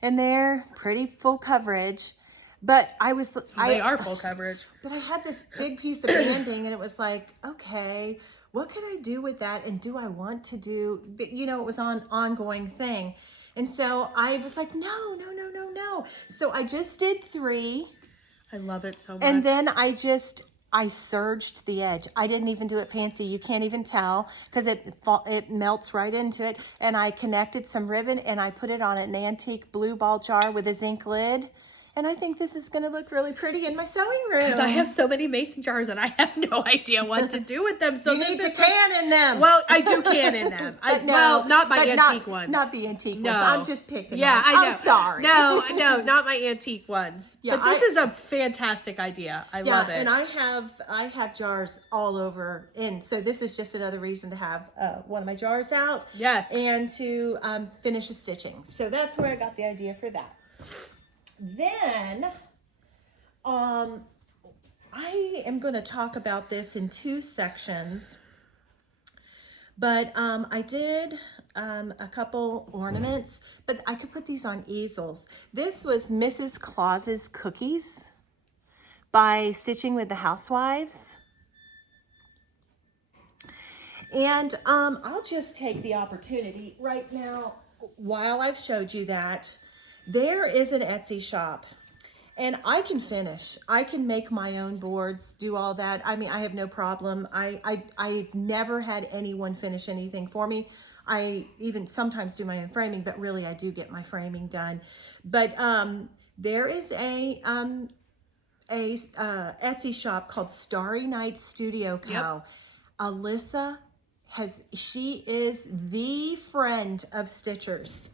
and they're pretty full coverage. But they are full coverage. But I had this big piece of banding, and it was like, okay, what could I do with that? And do I want to do? You know, it was an ongoing thing. And so I was like, no. So I just did 3. I love it so much. And then I serged the edge. I didn't even do it fancy. You can't even tell because it melts right into it. And I connected some ribbon and I put it on an antique blue ball jar with a zinc lid. And I think this is going to look really pretty in my sewing room. Because I have so many mason jars and I have no idea what to do with them. So you need to can in them. Well, I do can in them. Not my antique ones. Not the antique ones. No. I'm just picking them. I know. I'm sorry. No, not my antique ones. Yeah, but this is a fantastic idea. I love it. And I have jars all over. And so this is just another reason to have one of my jars out. Yes. And to finish the stitching. So that's where I got the idea for that. Then, I am going to talk about this in 2 sections, but I did a couple ornaments, but I could put these on easels. This was Mrs. Claus's Cookies by Stitching with the Housewives. And I'll just take the opportunity right now, while I've showed you that, there is an Etsy shop, and I can finish. I can make my own boards, do all that. I mean, I have no problem. I've never had anyone finish anything for me. I even sometimes do my own framing, but really I do get my framing done. But there is a Etsy shop called Starry Night Studio Co. Yep. Alyssa she is the friend of stitchers.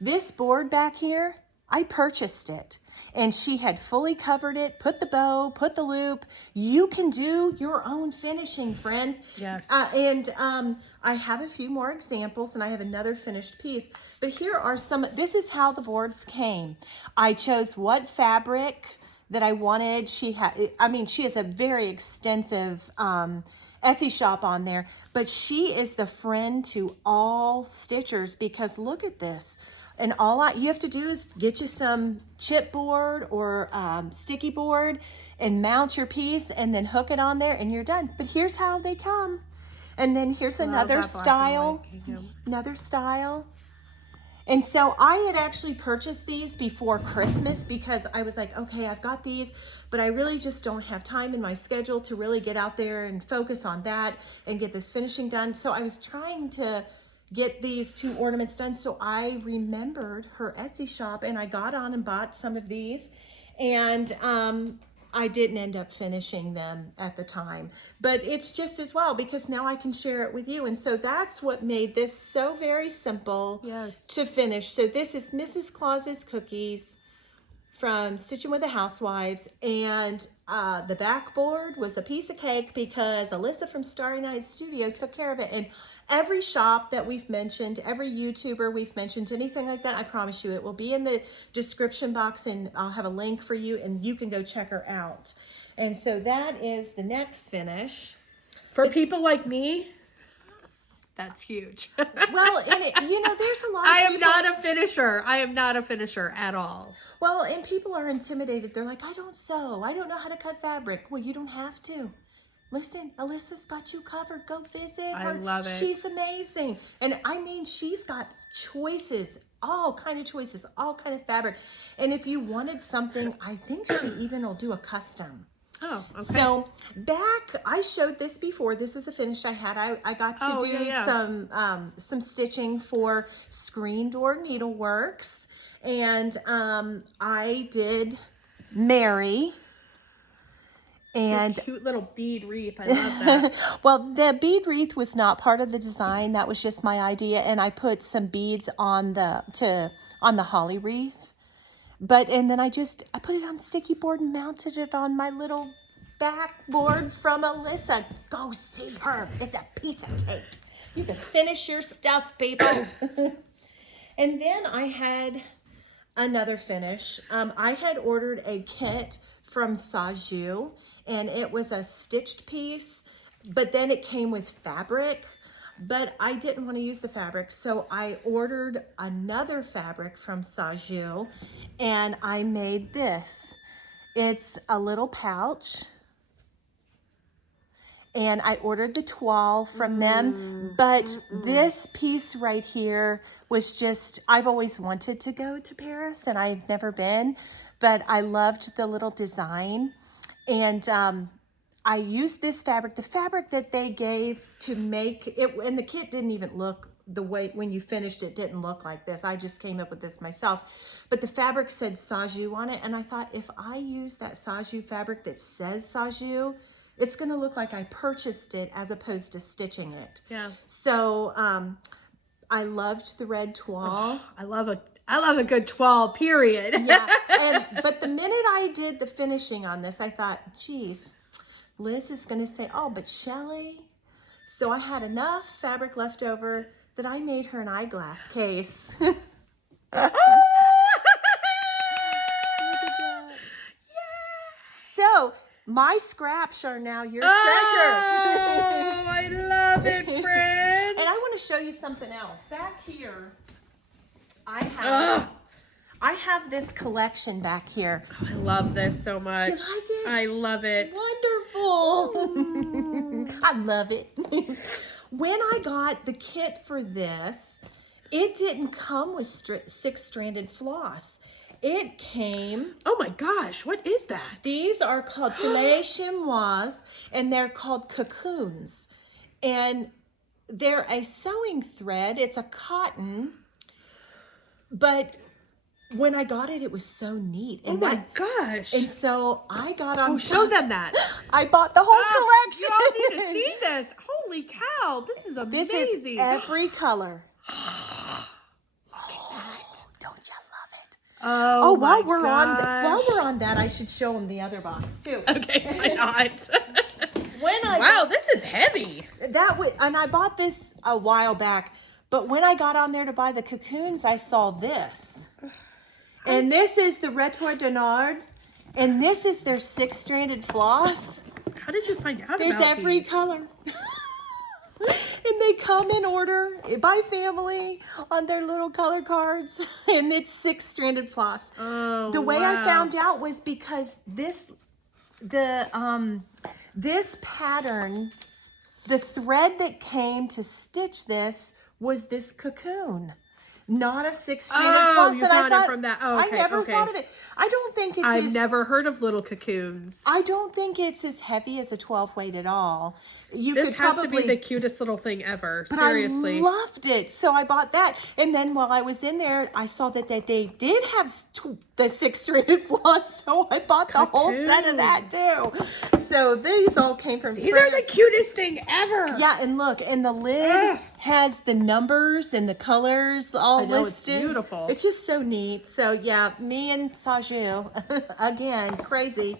This board back here, I purchased it. And she had fully covered it, put the bow, put the loop. You can do your own finishing, friends. Yes. I have a few more examples, and I have another finished piece. But here are some. This is how the boards came. I chose what fabric that I wanted. She has a very extensive Etsy shop on there, but she is the friend to all stitchers, because look at this. And you have to do is get you some chipboard or sticky board and mount your piece and then hook it on there and you're done. But here's how they come. And then here's another style. Another style. And so I had actually purchased these before Christmas because I was like, okay, I've got these, but I really just don't have time in my schedule to really get out there and focus on that and get this finishing done. So I was trying to get these 2 ornaments done. So I remembered her Etsy shop and I got on and bought some of these, and I didn't end up finishing them at the time, but it's just as well because now I can share it with you. And so that's what made this so very simple to finish. So this is Mrs. Claus's cookies from Stitching with the Housewives, and the backboard was a piece of cake because Alyssa from Starry Night Studio took care of it. And every shop that we've mentioned, every YouTuber we've mentioned, anything like that, I promise you it will be in the description box, and I'll have a link for you and you can go check her out. And so that is the next finish. For people like me, that's huge. Well, and there's a lot of I am people, not a finisher. I am not a finisher at all. Well, and people are intimidated. They're like, I don't sew. I don't know how to cut fabric. Well, you don't have to. Listen, Alyssa's got you covered. Go visit her. I love it. She's amazing. And I mean, she's got choices, all kind of choices, all kind of fabric. And if you wanted something, I think she even will do a custom. Oh, okay. So I showed this before. This is a finish I had. I got to do some stitching for Screen Door Needleworks. And I did Mary. And cute little bead wreath. I love that. Well, the bead wreath was not part of the design. That was just my idea. And I put some beads on the holly wreath. And then I put it on the sticky board and mounted it on my little backboard from Alyssa. Go see her. It's a piece of cake. You can finish your stuff, people. And then I had another finish. I had ordered a kit from Saju, and it was a stitched piece, but then it came with fabric, but I didn't want to use the fabric, so I ordered another fabric from Saju, and I made this. It's a little pouch, and I ordered the toile from them, but this piece right here was just, I've always wanted to go to Paris, and I've never been, but I loved the little design. And I used this fabric, the fabric that they gave to make it, and the kit didn't even look the way, when you finished it didn't look like this. I just came up with this myself. But the fabric said Saju on it, and I thought if I use that Saju fabric that says Saju, it's going to look like I purchased it as opposed to stitching it. Yeah. So I loved the red toile. Oh, I love a good toile, period. Yeah. But the minute I did the finishing on this, I thought, geez, Liz is going to say, oh, but Shelley. So I had enough fabric left over that I made her an eyeglass case. Look at that. So my scraps are now your treasure. Oh, I love it, friend. And I want to show you something else. Back here, I have this collection back here. Oh, I love this so much. You like it? I love it. Wonderful. I love it. When I got the kit for this, it didn't come with 6-stranded floss. It came... Oh my gosh, what is that? These are called filet chinoise, and they're called cocoons. And they're a sewing thread. It's a cotton, but when I got it, it was so neat. And oh my gosh. And so I got on... Oh, show them that. I bought the whole collection. You all need to see this. Holy cow, this is amazing. This is every color. Look at that. Don't you love it? Oh, while my we're gosh. on that, I should show them the other box too. Okay, why not? When I Wow, this is heavy. and I bought this a while back, but when I got on there to buy the cocoons, I saw this. And this is the Retro Denard, and this is their 6-stranded floss. How did you find out There's about every these? color. And they come in order by family on their little color cards, and it's 6-stranded floss. Oh, The way I wow. found out was because this pattern, the thread that came to stitch this was this cocoon, not a 6-stranded floss. You And found it from that. Oh, okay, I never okay. thought of it. I don't think it's I've as, never heard of little cocoons. I don't think it's as heavy as a 12 weight at all. You This could has probably to be the cutest little thing ever. But Seriously. I loved it, so I bought that. And then while I was in there, I saw that they did have the 6-stranded floss, so I bought the whole set of that too. So these all came from These are the France. cutest thing ever. Yeah, and look, and the lid has the numbers and the colors all I know, it's listed. beautiful. It's just so neat. So yeah, me and Saju, again, crazy.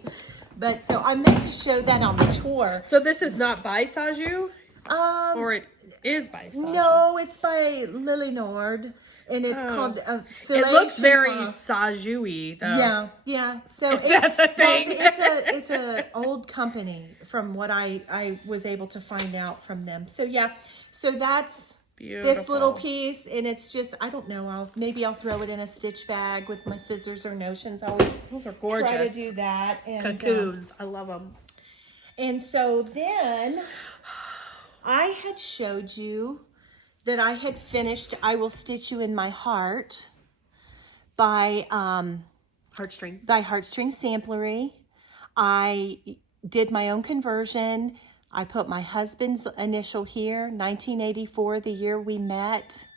But so I meant to show that on the tour. So this is not by Saju? Or it is by Saju? No, it's by Lily Nord, and it's called Filet It looks very Chinois. Saju-y, though. Yeah, yeah. So That's a thing. it's a old company from what I was able to find out from them. So yeah, so that's Beautiful. this little piece, and it's just, I don't know, maybe I'll throw it in a stitch bag with my scissors or notions. I always Those are try to gorgeous. do that. And Cocoons. I love them. and so then I had showed you that I had finished I Will Stitch You in My Heart by Heartstring. Heartstring Samplery. I did my own conversion. I put my husband's initial here, 1984, the year we met.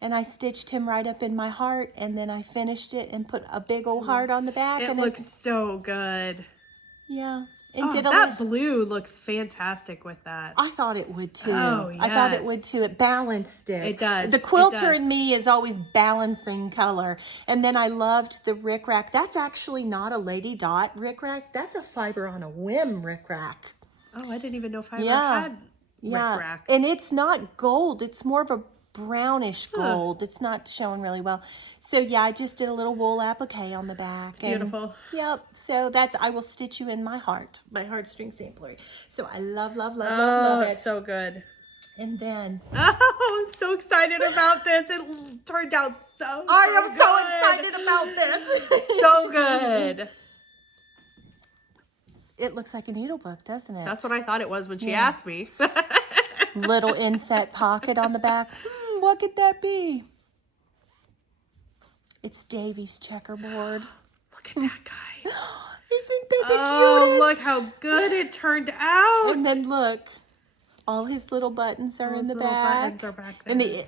And I stitched him right up in my heart, and then I finished it and put a big old heart on the back. It and looks so good. yeah. And Oh, did a that blue looks fantastic with that. I thought it would too. Oh, I thought it yes. would too. It balanced it. It does. The It quilter does. in me is always balancing color. And then I loved the rickrack. That's actually not a Lady Dot rickrack. That's a Fiber on a Whim rickrack. Oh, I didn't even know Fiber Yeah. had Yeah. rickrack. And it's not gold. It's more of a brownish gold. It's not showing really well. So yeah, I just did a little wool applique on the back. And, Beautiful. yep. So that's I Will Stitch You in My Heart by Heartstring Samplery. So I love Oh, it. so good. And then Oh, I'm so excited about this. It turned out so I am so good. excited about this. So good. It looks like a needlebook, doesn't it? That's what I thought it was when she asked me. Little inset pocket on the back. What could that be? It's Davy's checkerboard. Look at that guy. Isn't that the Oh, look cutest? how good it turned out. And then look, all his little buttons are in the Those little back. buttons are back And there.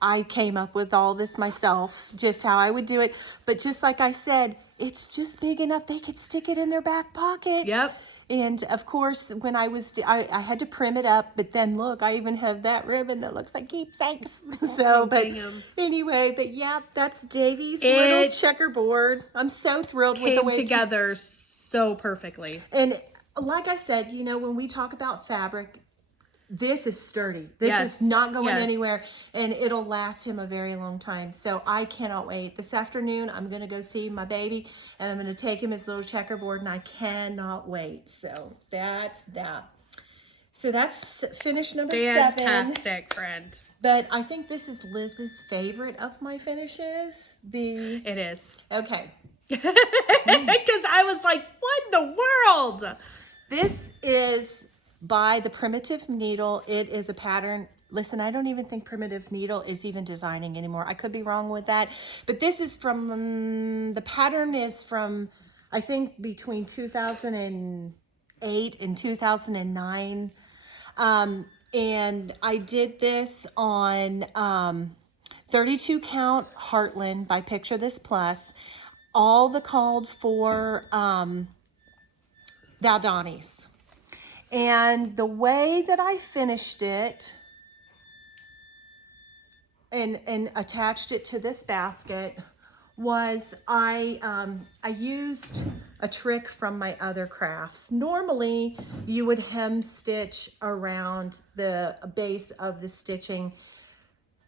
I came up with all this myself, just how I would do it. But just like I said, it's just big enough they could stick it in their back pocket. Yep. And of course, when I was, I had to prim it up, but then look, I even have that ribbon that looks like keepsakes. So, but Damn. anyway, but yeah, that's Davy's little It checkerboard. I'm so thrilled with the Came way it together so perfectly. And like I said, you know, when we talk about fabric, this is sturdy. This Yes. is not going Yes. anywhere, and it'll last him a very long time. So I cannot wait. This afternoon, I'm going to go see my baby, and I'm going to take him his little checkerboard, and I cannot wait. So that's that. So that's finish number 7. Fantastic, friend. But I think this is Liz's favorite of my finishes. It is. Okay. Because I was like, what in the world? This is by the Primitive Needle. It is a pattern. Listen, I don't even think Primitive Needle is even designing anymore. I could be wrong with that. But this is from, the pattern is from, I think, between 2008 and 2009. And I did this on 32 count Heartland by Picture This Plus. All the called for Valdonis. And the way that I finished it and attached it to this basket was I used a trick from my other crafts. Normally, you would hem stitch around the base of the stitching,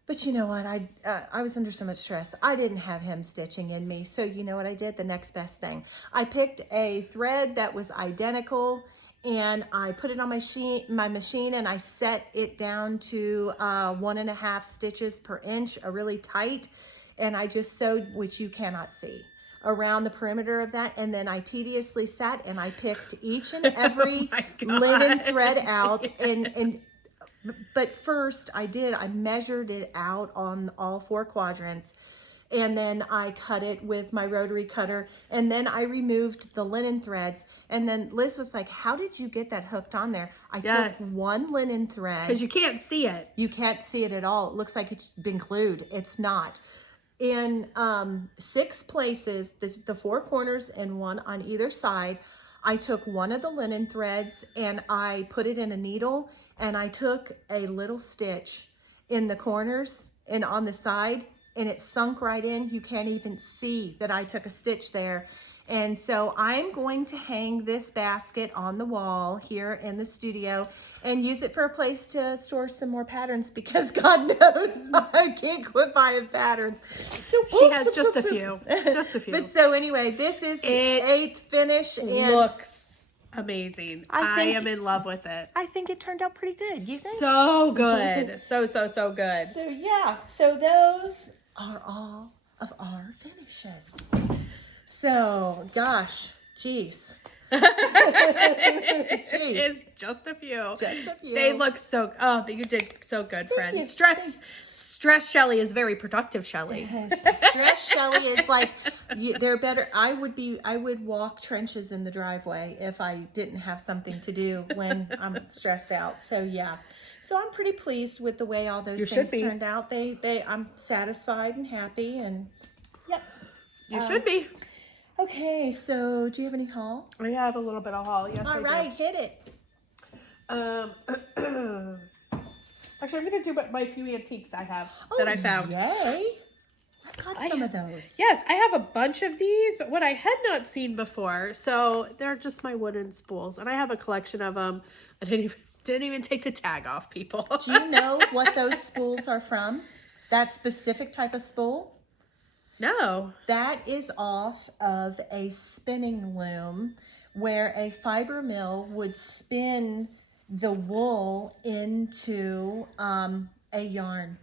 but you know what? I was under so much stress. I didn't have hem stitching in me. So you know what I did? The next best thing. I picked a thread that was identical, and I put it on my machine, and I set it down to 1.5 stitches per inch, really tight. And I just sewed, which you cannot see, around the perimeter of that. And then I tediously sat and I picked each and every linen thread out. But first I measured it out on all 4 quadrants. And then I cut it with my rotary cutter. And then I removed the linen threads. And then Liz was like, how did you get that hooked on there? I took one linen thread. Because you can't see it. You can't see it at all. It looks like it's been glued. It's not. In 6 places, the 4 corners and 1 on either side, I took one of the linen threads and I put it in a needle, and I took a little stitch in the corners and on the side, and it sunk right in. You can't even see that I took a stitch there. And so I'm going to hang this basket on the wall here in the studio and use it for a place to store some more patterns, because God knows I can't quit buying patterns. So she has just a few. Just a few. But so anyway, this is the 8th finish. And looks amazing. I am in love with it. I think it turned out pretty good. You think? So good. So good. So yeah, so those are all of our finishes. So, gosh, geez. It's just a few. Just a few. They look so, you did so good, friend. you. Stress Shelly is very productive, Shelly. Stress Shelly is like, they're better. I would walk trenches in the driveway if I didn't have something to do when I'm stressed out. So, yeah. So I'm pretty pleased with the way all those things turned out. I'm satisfied and happy, and yep. You should be. Okay, so do you have any haul? I have a little bit of haul. Yes, All right, hit it. Actually, I'm going to do my few antiques I have that I found. Yay. I've got some of those. Yes, I have a bunch of these, but what I had not seen before. So they're just my wooden spools, and I have a collection of them. I didn't even take the tag off, people. Do you know what those spools are from? That specific type of spool? No. That is off of a spinning loom where a fiber mill would spin the wool into a yarn.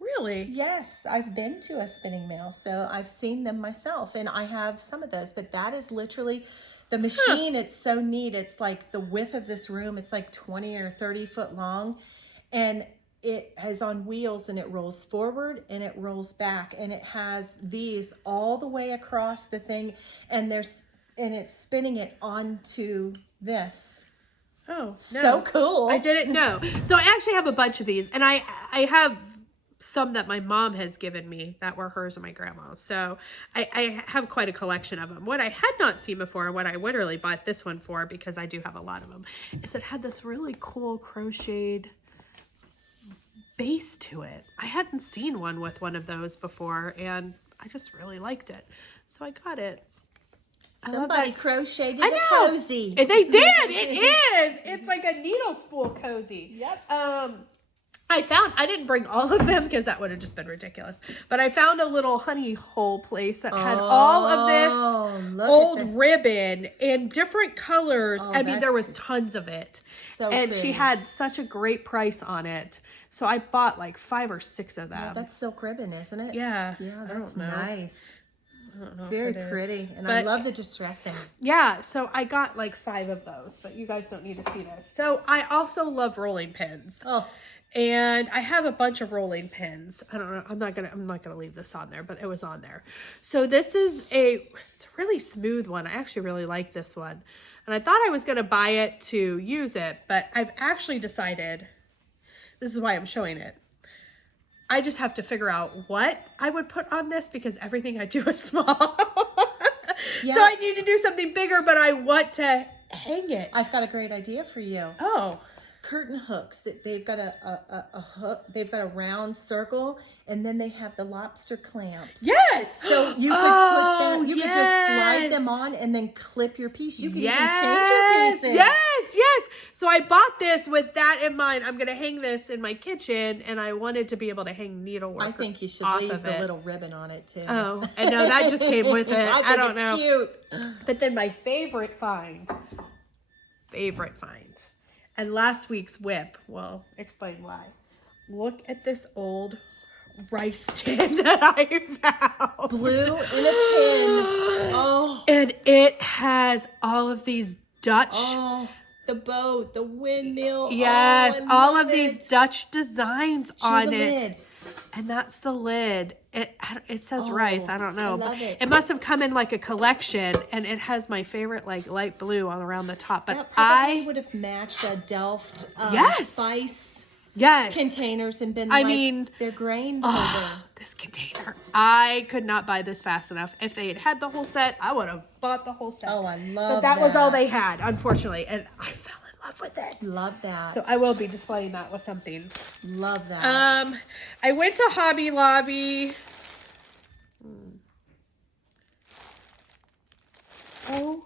Really? Yes, I've been to a spinning mill, so I've seen them myself, and I have some of those, but that is literally the machine. It's so neat. It's like the width of this room. It's like 20 or 30 foot long, and it is on wheels, and it rolls forward and it rolls back, and it has these all the way across the thing, and it's spinning it onto this. Oh, no. So cool. I didn't know. So I actually have a bunch of these, and I have some that my mom has given me that were hers and my grandma's. So I have quite a collection of them. What I had not seen before, and what I literally bought this one for, because I do have a lot of them, is it had this really cool crocheted base to it. I hadn't seen one with one of those before, and I just really liked it. So I got it. Somebody crocheted a cozy. They did. It is. It's like a needle spool cozy. Yep. I didn't bring all of them because that would have just been ridiculous. But I found a little honey hole place that had all of this old ribbon in different colors. I mean, there was tons of it. So and pretty. she had such a great price on it. So I bought like 5 or 6 of them. Yeah, that's silk ribbon, isn't it? Yeah. Yeah, that's nice. It's know very if it is. pretty, and But I love the distressing. Yeah, so I got like 5 of those, but you guys don't need to see this. So I also love rolling pins. Oh. And I have a bunch of rolling pins. I don't know. I'm not gonna leave this on there, but it was on there. So this is it's a really smooth one. I actually really like this one. And I thought I was gonna buy it to use it, but I've actually decided, this is why I'm showing it, I just have to figure out what I would put on this, because everything I do is small. Yeah. So I need to do something bigger, but I want to hang it. I've got a great idea for you. Oh. curtain hooks that they've got a hook, they've got a round circle, and then they have the lobster clamps. Yes. So you could put them, you could just slide them on and then clip your piece. You can even change your pieces. Yes. So I bought this with that in mind. I'm gonna hang this in my kitchen, and I wanted to be able to hang needlework. I think you should off leave of the it. little ribbon on it too. Oh, I know that just came with it. I don't know. Cute. But then my favorite find, and last week's whip will explain why. Look at this old rice tin that I found. Blue in a tin. Oh. And it has all of these Dutch. Oh, the boat, the windmill. Yes, oh, all of these Dutch designs on the it. lid. And that's the lid. It says rice. I don't know. I love it. It must have come in like a collection, and it has my favorite like light blue all around the top. But That probably would have matched a Delft spice containers and been their grain holder. This container. I could not buy this fast enough. If they had had the whole set, I would have bought the whole set. Oh, I love But that was all they had, unfortunately. And I fell in love with it. Love that. So I will be displaying that with something. Love that. I went to Hobby Lobby. Oh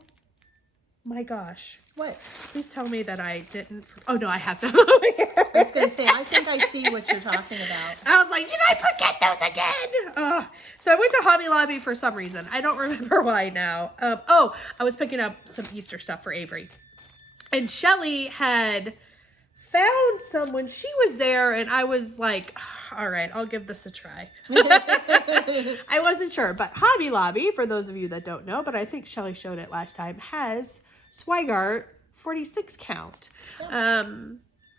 my gosh. What? Please tell me that I didn't. Oh no, I have them. I was going to say, I think I see what you're talking about. I was like, did I forget those again? So I went to Hobby Lobby for some reason. I don't remember why now. I was picking up some Easter stuff for Avery. And Shelly had found some when she was there, and I was like, all right, I'll give this a try. I wasn't sure, but Hobby Lobby, for those of you that don't know, but I think Shelly showed it last time, has Swigart 46 count.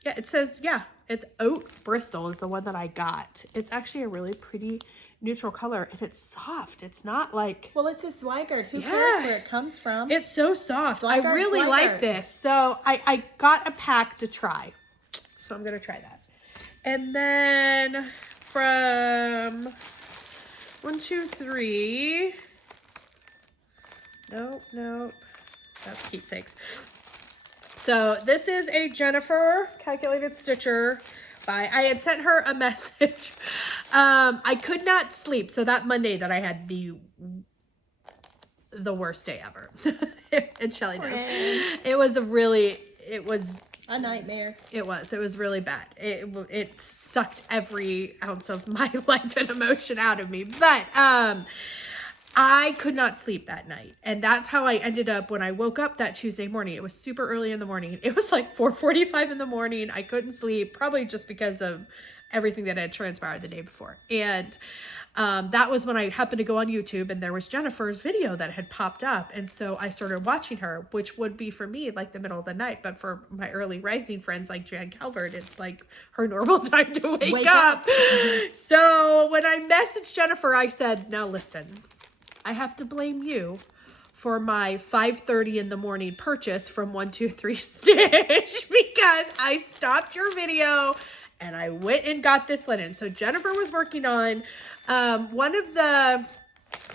It says, it's Oat Bristol is the one that I got. It's actually a really pretty neutral color, and it's soft. It's not like... Well, it's a Swigart. Who cares where it comes from? It's so soft. Swigart, I really like this. So I got a pack to try. So I'm going to try that. And then from 1, 2, 3... Nope. That's keepsakes. So this is a Jennifer Calculated Stitcher I had sent her a message. I could not sleep. So that Monday that I had the worst day ever. And Shelly knows. It was a nightmare. It was really bad. It sucked every ounce of my life and emotion out of me. But I could not sleep that night. And that's how I ended up when I woke up that Tuesday morning. It was super early in the morning. It was like 4:45 in the morning. I couldn't sleep, probably just because of everything that had transpired the day before. And that was when I happened to go on YouTube, and there was Jennifer's video that had popped up. And so I started watching her, which would be for me like the middle of the night. But for my early rising friends like Jan Calvert, it's like her normal time to wake up. So when I messaged Jennifer, I said, now listen, I have to blame you for my 5:30 in the morning purchase from 123 Stitch because I stopped your video and I went and got this linen. So Jennifer was working on one of the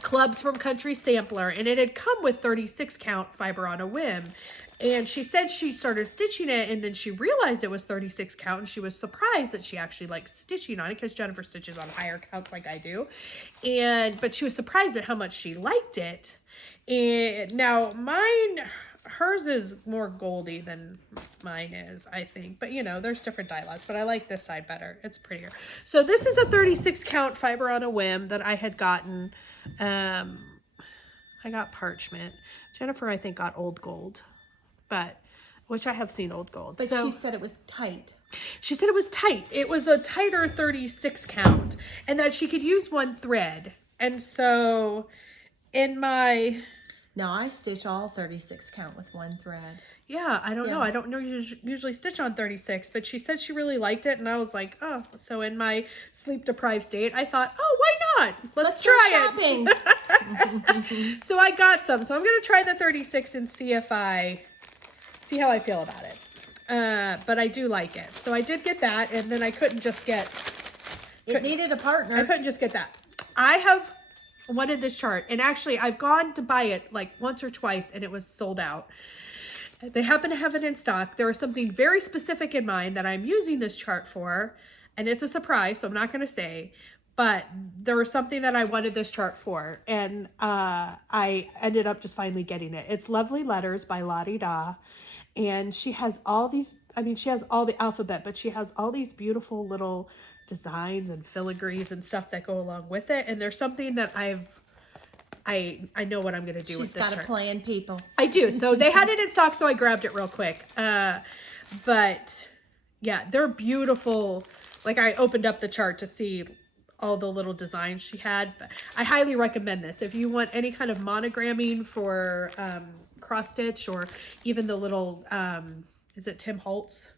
clubs from Country Sampler, and it had come with 36 count fiber on a whim. And she said she started stitching it, and then she realized it was 36 count, and she was surprised that she actually likes stitching on it because Jennifer stitches on higher counts like I do. But she was surprised at how much she liked it. And now hers is more goldy than mine is, I think. But, there's different dye lots, but I like this side better. It's prettier. So this is a 36 count fiber on a whim that I had gotten. I got parchment. Jennifer, I think, got old gold. Which I have seen old gold. But she said it was tight. She said it was tight. It was a tighter 36 count, and that she could use one thread. And so no, I stitch all 36 count with one thread. Yeah, I don't know. I don't usually stitch on 36, but she said she really liked it, and I was like, oh. So in my sleep deprived state, I thought, oh, why not? Let's try it. So I got some. So I'm gonna try the 36 and see how I feel about it. But I do like it. So I did get that, and then I couldn't just get... It needed a partner. I couldn't just get that. I have wanted this chart, and actually I've gone to buy it like once or twice, and it was sold out. They happen to have it in stock. There is something very specific in mind that I'm using this chart for, and it's a surprise, so I'm not going to say, but there was something that I wanted this chart for, and I ended up just finally getting it. It's Lovely Letters by Lottie Da, and she has all these, I mean, she has all the alphabet, but she has all these beautiful little designs and filigrees and stuff that go along with it, and there's something that I know what I'm going to do with this She's got chart. a plan, people. I do. So they had it in stock, so I grabbed it real quick. But yeah, they're beautiful. Like, I opened up the chart to see all the little designs she had. But I highly recommend this. If you want any kind of monogramming for cross stitch, or even the little, is it Tim Holtz?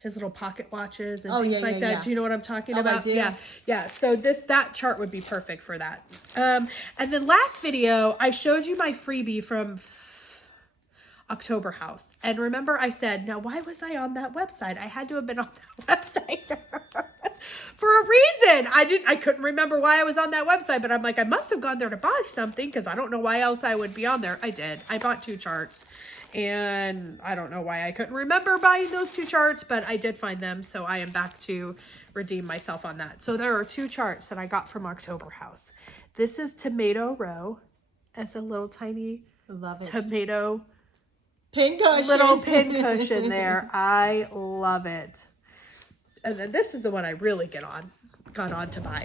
His little pocket watches and things like that. Yeah. Do you know what I'm talking I about? do. Yeah. So that chart would be perfect for that. And then last video, I showed you my freebie from October House. And remember I said, now why was I on that website? I had to have been on that website for a reason. I couldn't remember why I was on that website, but I'm like, I must have gone there to buy something, because I don't know why else I would be on there. I did. I bought 2 charts. And I don't know why I couldn't remember buying those 2 charts, but I did find them. So I am back to redeem myself on that. So there are 2 charts that I got from October House. This is Tomato Row. It's a little tiny tomato Pin cushion. little pin cushion there. I love it. And then this is the one I really got on to buy.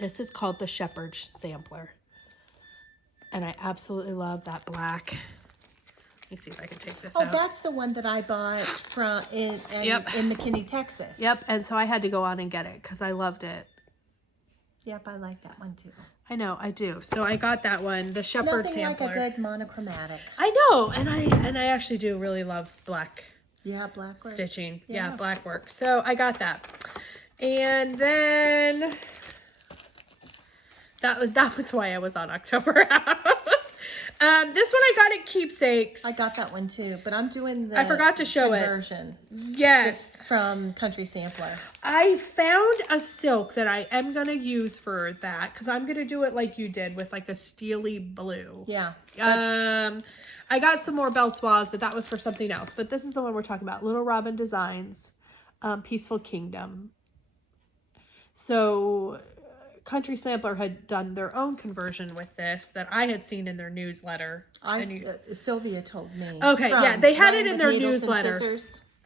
This is called the Shepherd's Sampler. And I absolutely love that black. Let me see if I can take this out. Oh, that's the one that I bought from in McKinney, Texas. Yep, and so I had to go on and get it because I loved it. Yep, I like that one too. I know, I do. So I got that one, the Shepherd Sampler. Nothing like a good monochromatic. I know, and I actually do really love black black work. stitching. Yeah, black work. So I got that. And then that was why I was on October House. This one I got at Keepsakes. I got that one too, but I'm doing the I forgot to show conversion. Yes. From Country Sampler. I found a silk that I am going to use for that, because I'm going to do it like you did with like a steely blue. Yeah. I got some more Belle Soirs, but that was for something else. But this is the one we're talking about. Little Robin Designs, Peaceful Kingdom. So Country Sampler had done their own conversion with this that I had seen in their newsletter. Sylvia told me. Okay, yeah, they had it in their newsletter.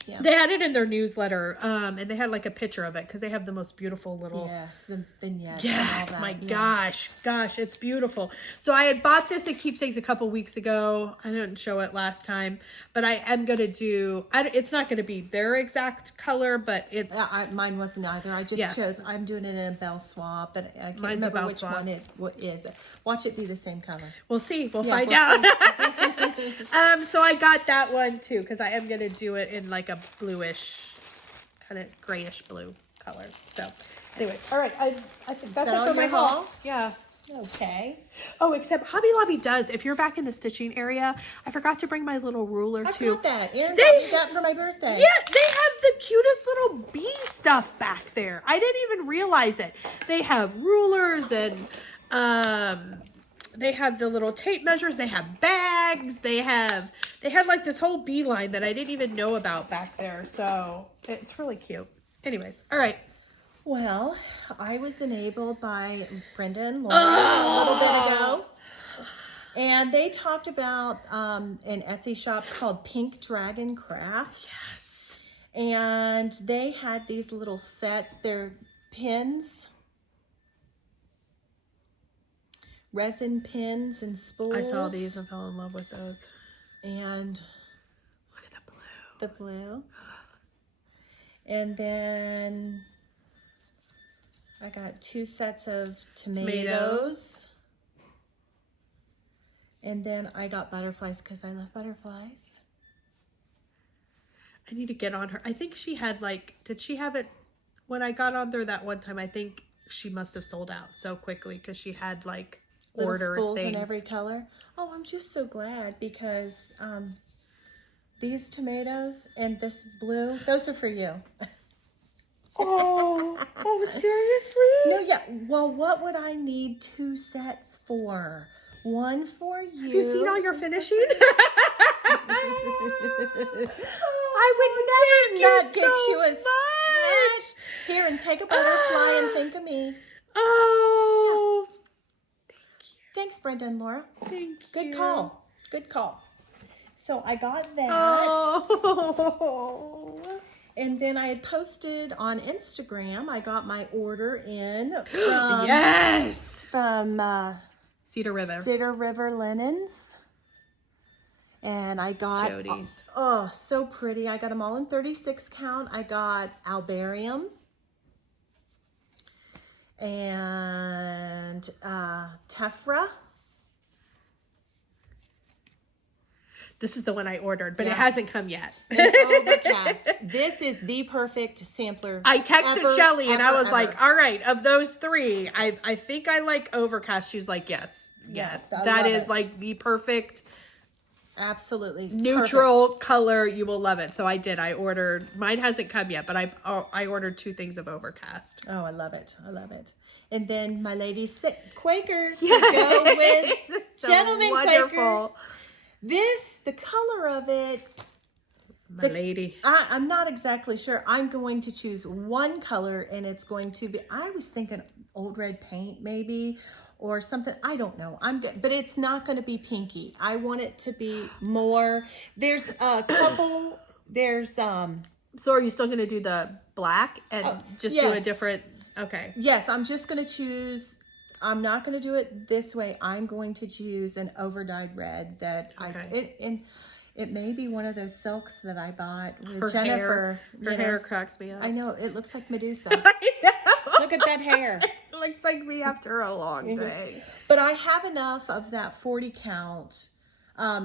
Yeah. They had it in their newsletter, and they had like a picture of it because they have the most beautiful little... Yes, the vignettes. Yes, my gosh, it's beautiful. So I had bought this at Keepsakes a couple weeks ago. I didn't show it last time, but I am going to do... it's not going to be their exact color, but it's... mine wasn't either. I just chose... I'm doing it in a Belle Soir, but I can't remember which one it is. Watch it be the same color. We'll see. We'll find out. So I got that one too, because I am going to do it in like a bluish, kind of grayish blue color. So anyway, all right. I think that's it for my haul. Yeah. Okay. Oh, except Hobby Lobby does. If you're back in the stitching area, I forgot to bring my little ruler too. I got that. Aaron got me that for my birthday. Yeah, they have the cutest little bee stuff back there. I didn't even realize it. They have rulers and they have the little tape measures. They have bags. They had like this whole bee line that I didn't even know about back there. So it's really cute. Anyways, all right. Well, I was enabled by Brenda and Laura a little bit ago. And they talked about an Etsy shop called Pink Dragon Crafts. Yes. And they had these little sets. They're pins. Resin pins and spools. I saw these and fell in love with those. And look at the blue. The blue. And then I got 2 sets of tomatoes. And then I got butterflies because I love butterflies. I need to get on her. I think she had like, did she have it when I got on there that one time? I think she must have sold out so quickly because she had like little order spools things in every color. Oh, I'm just so glad because these tomatoes and this blue, those are for you. Oh, seriously? No, yeah. Well, what would I need 2 sets for? One for you. Have you seen all your finishing? I would never not you get so you a much. snatch. Here, and take a butterfly and think of me. Oh, Thanks, Brenda and Laura. thank Good you. call. Good call. So I got that. Oh. And then I had posted on Instagram. I got my order in from, Yes. from Cedar River. Cedar River Linens. And I got, Jody's. oh, so pretty. I got them all in 36 count. I got Albarium and Tephra. This is the one I ordered, but Yeah. it hasn't come yet. And Overcast. This is the perfect sampler. I texted ever, Shelly and I ever, was ever. like, all right, of those three, I think I like Overcast. She was like, yes. Yes, I That love is it. like the perfect Absolutely. neutral color. You will love it. So I did. I ordered, mine hasn't come yet, but I ordered 2 things of Overcast. Oh, I love it. I love it. And then my lady's Quaker to go with So Gentleman wonderful. Quaker. This, the color of it, My lady. I'm not exactly sure. I'm going to choose one color and it's going to be, I was thinking old red paint maybe or something. I don't know. But it's not going to be pinky. I want it to be more, there's a couple, there's, So are you still going to do the black and just do a yes. different, okay. yes, I'm just going to choose, I'm not going to do it this way. I'm going to choose an overdyed red that it may be one of those silks that I bought with Her Jennifer. Her hair cracks me up. I know, it looks like Medusa. I know. Look at that hair. It looks like me after a long day. But I have enough of that 40 count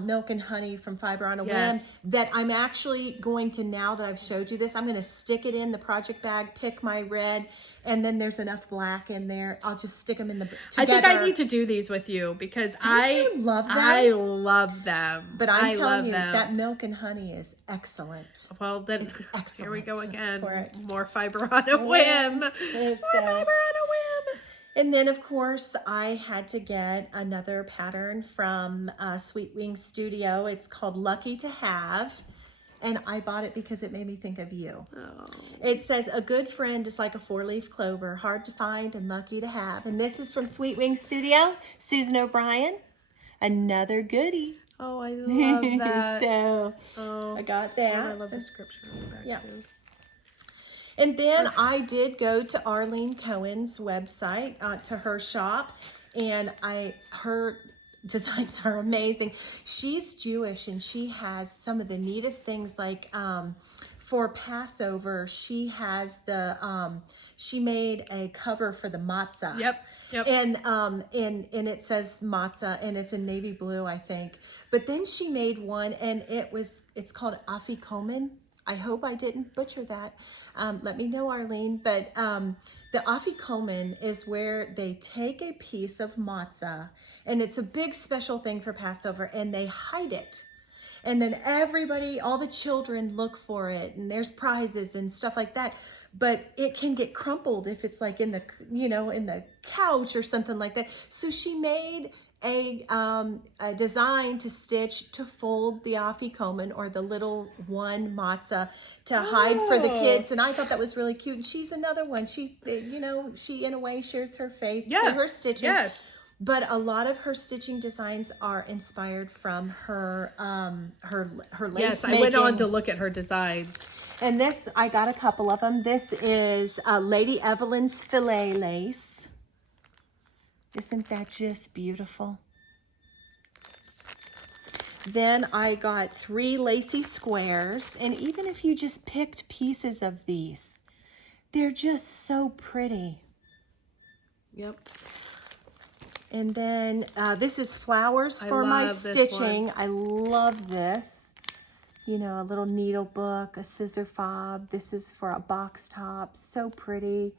milk and honey from Fiber on a Yes. Whim that I'm actually going to, now that I've showed you this, I'm going to stick it in the project bag, pick my red, and then there's enough black in there. I'll just stick them in the together. I think I need to do these with you because you love them? I love them. But I'm telling love you, them. that milk and honey is excellent. Well, then It's excellent here we go again. for it. More Fiber on a Whim. More It's, Fiber on a Whim. And then, of course, I had to get another pattern from Sweet Wing Studio. It's called Lucky to Have. And I bought it because it made me think of you. Oh. It says, a good friend is like a 4-leaf clover, hard to find and lucky to have. And this is from Sweet Wing Studio, Susan O'Brien. Another goodie. Oh, I love that. So oh, I got I that. love the description on the back Yeah. too. And then I did go to Arlene Cohen's website, to her shop, and her designs are amazing. She's Jewish and she has some of the neatest things, like for Passover, she has she made a cover for the matzah. Yep. And it says matzah and it's in navy blue, I think. But then she made one and it's called afikomen. I hope I didn't butcher that. Let me know, Arlene. But the afikomen is where they take a piece of matzah, and it's a big special thing for Passover, and they hide it. And then everybody, all the children look for it, and there's prizes and stuff like that. But it can get crumpled if it's like in the, in the couch or something like that. So she made a design to stitch to fold the afikomen, or the little one matzah, to hide for the kids, and I thought that was really cute. And she's another one. She in a way shares her faith through her stitching. Yes. But a lot of her stitching designs are inspired from her lace Yes, I making. went on to look at her designs. And this, I got a couple of them. This is Lady Evelyn's filet lace. Isn't that just beautiful? Then I got 3 lacy squares. And even if you just picked pieces of these, they're just so pretty. Yep. And then this is flowers for my love this stitching. one. I love this. A little needle book, a scissor fob. This is for a box top. So pretty.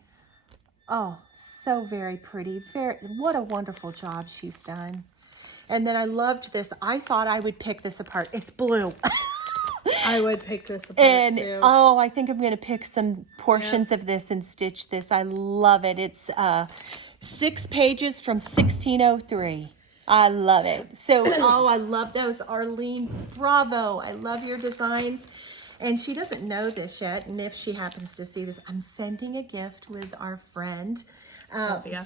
Oh, so very pretty. What a wonderful job she's done. And then I loved this. I thought I would pick this apart. It's blue. I would pick this apart too. Oh, I think I'm going to pick some portions of this and stitch this. I love it. It's 6 pages from 1603. I love it. So, oh, I love those. Arlene, bravo. I love your designs. And she doesn't know this yet. And if she happens to see this, I'm sending a gift with our friend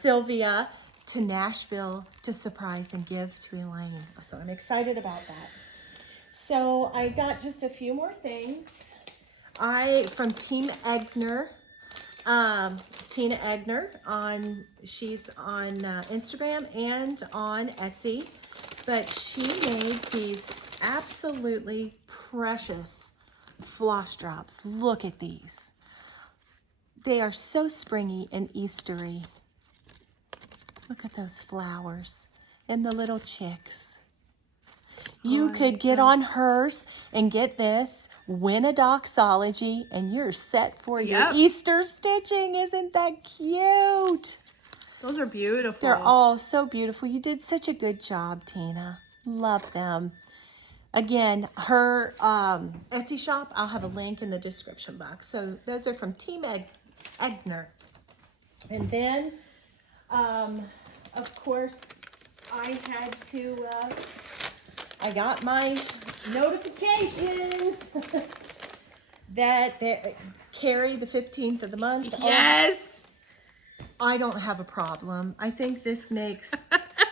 Sylvia to Nashville to surprise and give to Elaine. So I'm excited about that. So I got just a few more things. From Team Egner. Tina Egner she's on Instagram and on Etsy, but she made these absolutely precious floss drops. Look at these. They are so springy and Eastery. Look at those flowers and the little chicks. You could get on hers and get this, win a doxology, and you're set for your Easter stitching. Isn't that cute? Those are beautiful. They're all so beautiful. You did such a good job, Tina. Love them. Again, her Etsy shop, I'll have a link in the description box. So those are from Team Egner. And then, of course, I had to... I got my notifications that they carry the 15th of the month. Yes. I don't have a problem. I think this makes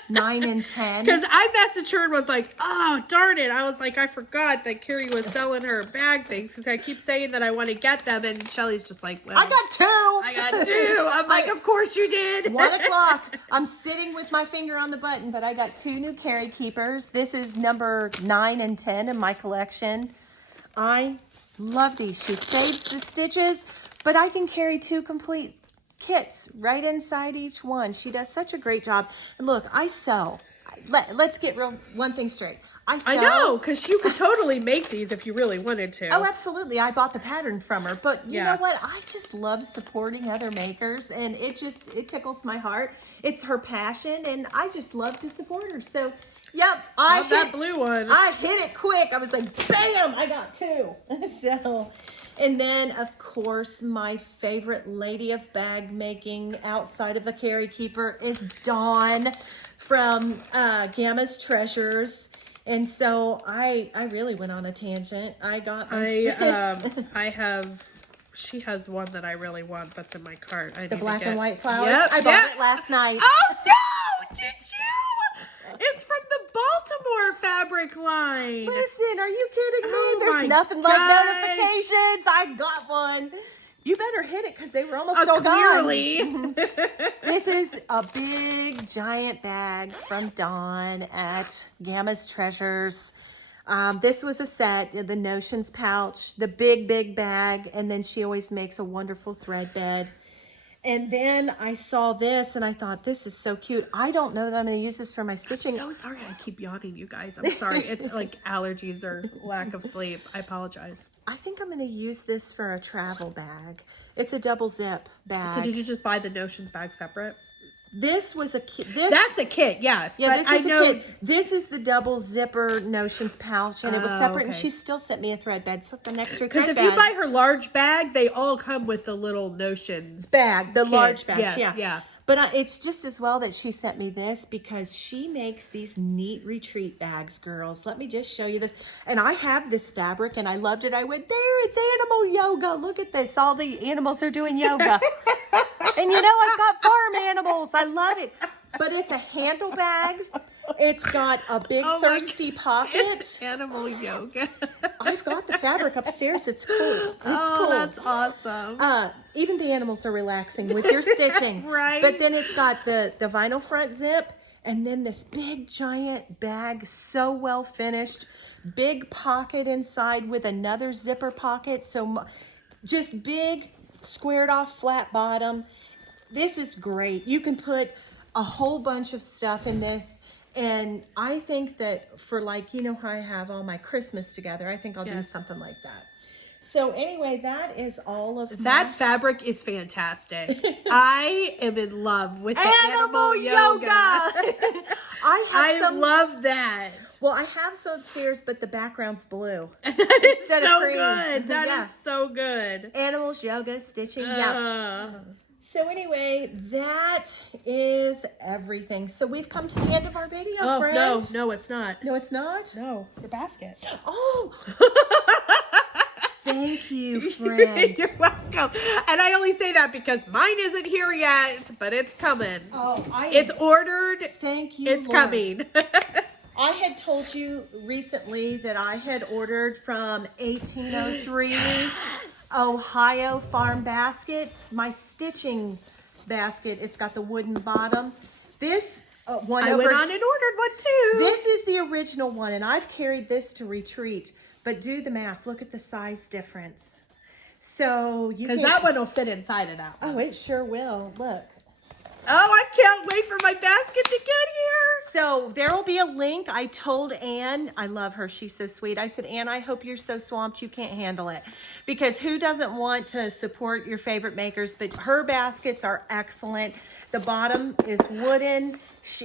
9 and 10. Because I messaged her and was like, oh, darn it. I was like, I forgot that Carrie was selling her bag things because I keep saying that I want to get them. And Shelly's just like, well, I got two. I got two. I'm like, of course you did. 1 o'clock. I'm sitting with my finger on the button, but I got 2 new carry keepers. This is number 9 and 10 in my collection. I love these. She saves the stitches, but I can carry 2 complete kits right inside each one. She does such a great job. And look, I sew. Let's get one thing straight. I sew. I know, because you could totally make these if you really wanted to. Oh, absolutely. I bought the pattern from her. But you know what? I just love supporting other makers, and it tickles my heart. It's her passion, and I just love to support her. So, yep. I hit that blue one. I hit it quick. I was like, bam, I got 2. So... And then, of course, my favorite lady of bag making outside of a carry keeper is Dawn from Gamma's Treasures. And so I really went on a tangent. I got she has one that I really want that's in my cart. The black and white flowers? Yep, I bought it last night. Oh, no! Did you? It's from the Baltimore fabric line. Listen, are you kidding me? There's nothing like notifications. I got one. You better hit it because they were almost all gone. This is a big, giant bag from Dawn at Gamma's Treasures. This was a set, the Notions pouch, the big bag, and then she always makes a wonderful thread bed. And then I saw this and I thought, this is so cute. I don't know that I'm going to use this for my stitching. I'm so sorry I keep yawning, you guys. I'm sorry. It's like allergies or lack of sleep. I apologize. I think I'm going to use this for a travel bag. It's a double zip bag. So did you just buy the Notions bag separate? This was a kit. That's a kit, yes. Yeah, this is a kit. This is the double zipper Notions pouch, and it was separate, and she still sent me a thread bed, so an extra thread bed. Because if you buy her large bag, they all come with the little Notions bag, the kits. large bag, Yes, yeah. But it's just as well that she sent me this because she makes these neat retreat bags, girls. Let me just show you this. And I have this fabric, and I loved it. I went, there, it's animal yoga. Look at this. All the animals are doing yoga. And you know, I've got farm animals. I love it. But it's a handle bag. It's got a big thirsty pocket. It's animal yoga. I've got the fabric upstairs. It's cool. It's cool. That's awesome. Even the animals are relaxing with your stitching. Right. But then it's got the vinyl front zip, and then this big giant bag, so well finished. Big pocket inside with another zipper pocket. So just big, squared off flat bottom. This is great. You can put a whole bunch of stuff in this. And I think that for, like, you know how I have all my Christmas together, I think I'll do something like that. So anyway, that is all of that fabric is fantastic. I am in love with the animal yoga. I love that. Well, I have some upstairs, but the background's blue. That is so good. That is so good. Animals yoga stitching. Yeah. So anyway, that is everything. So we've come to the end of our video, Oh, friends. no, it's not. No, it's not? No, your basket. Oh! Thank you, friend. You're welcome. And I only say that because mine isn't here yet, but it's coming. Oh, It's ordered. Thank you, It's Lord. coming. I had told you recently that I had ordered from 1803 Ohio Farm Baskets. My stitching basket, it's got the wooden bottom. This one I over, went on and ordered one too. this is the original one, and I've carried this to retreat. But do the math. Look at the size difference. So you Because can, that one will fit inside of that one. oh, it sure will. Look. Oh, I can't wait for my basket to get here. So there will be a link. I told Anne, I love her. She's so sweet. I said, Anne, I hope you're so swamped you can't handle it. Because who doesn't want to support your favorite makers? But her baskets are excellent. The bottom is wooden.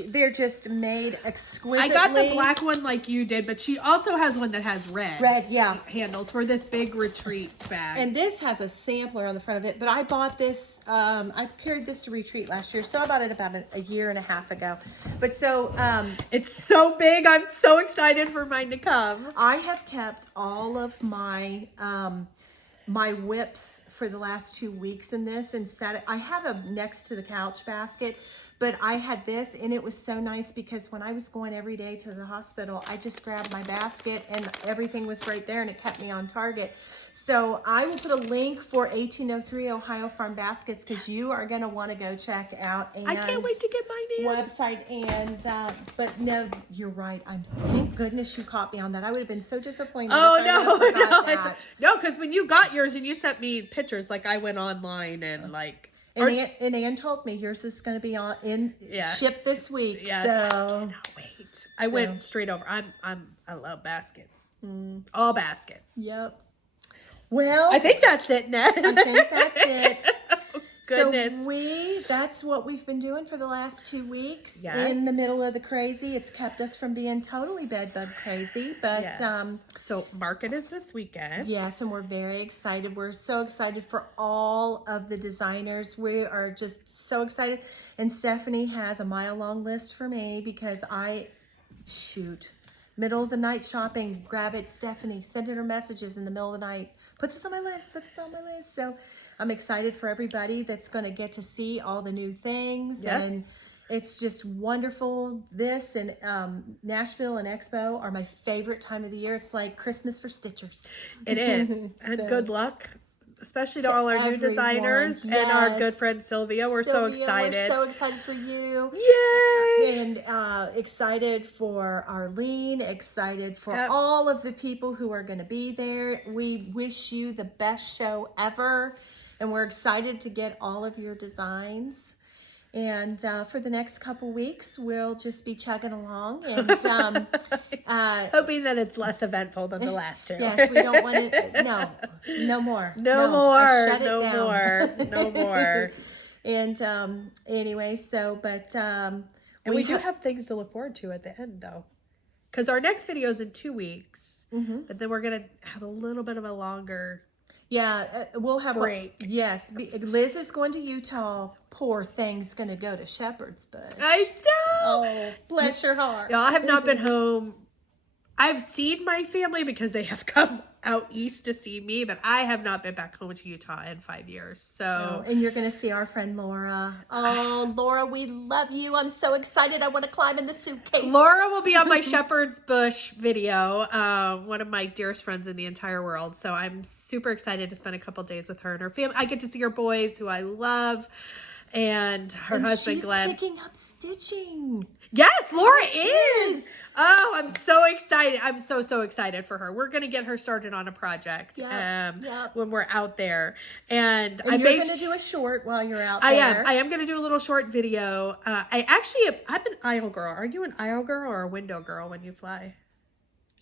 They're just made exquisitely. I got the black one like you did, but she also has one that has red. Red, yeah. Handles for this big retreat bag. And this has a sampler on the front of it. But I bought this, I carried this to retreat last year. So I bought it about a year and a half ago. But so... it's so big. I'm so excited for mine to come. I have kept all of my my whips for the last 2 weeks in this and set it. I have a next to the couch basket, but I had this and it was so nice because when I was going every day to the hospital, I just grabbed my basket and everything was right there and it kept me on target. So I will put a link for 1803 Ohio Farm Baskets because you are going to want to go check out Anne's I can't wait to get mine in. website. And but no, you're right. Thank goodness you caught me on that. I would have been so disappointed. Oh, if I would have forgot that. no, because when you got yours and you sent me pictures, like I went online and like... And Ann told me yours is going to be shipped this week. Yes, So I cannot wait. I went straight over. I love baskets. All baskets. yep. Well, I think that's it, Ned. I think that's it. Goodness. So that's what we've been doing for the last 2 weeks. Yes. In the middle of the crazy. It's kept us from being totally bedbug crazy. But Yes. So market is this weekend. yes, and we're very excited. We're so excited for all of the designers. We are just so excited. And Stephanie has a mile-long list for me because middle of the night shopping, grab it, Stephanie, sending her messages in the middle of the night. Put this on my list, put this on my list. So I'm excited for everybody that's going to get to see all the new things. Yes. And it's just wonderful. This and Nashville and Expo are my favorite time of the year. It's like Christmas for stitchers. It is. And So, good luck, especially to all our new everyone. designers and our Yes. good friend Sylvia. We're so Sylvia, excited. We're so excited for you. Yay! And excited for Arlene, excited for Yep. all of the people who are going to be there. We wish you the best show ever. And we're excited to get all of your designs. And for the next couple weeks, we'll just be chugging along. And Hoping that it's less eventful than the last two. yes, we don't want to, no more. No I more. shut it No down. more. No more. And anyway, so, but And we do have things to look forward to at the end, though. Because our next video is in 2 weeks. But then we're going to have a little bit of a longer... Yeah, we'll have break. Yes, Liz is going to Utah. Poor thing's going to go to Shepherd's Bush. I know. Oh, bless your heart. Y'all have not been home. I've seen my family because they have come out east to see me, but I have not been back home to Utah in 5 years. So, and you're going to see our friend Laura. Oh, Laura, we love you. I'm so excited. I want to climb in the suitcase. Laura will be on my Shepherd's Bush video, one of my dearest friends in the entire world. So I'm super excited to spend a couple days with her and her family. I get to see her boys, who I love, and her husband, Glenn. She's picking up stitching. Yes, Laura is. Oh, I'm so excited. I'm so excited for her. We're going to get her started on a project when we're out there. And you're going to do a short while you're out there. I am going to do a little short video. I'm an aisle girl. Are you an aisle girl or a window girl when you fly?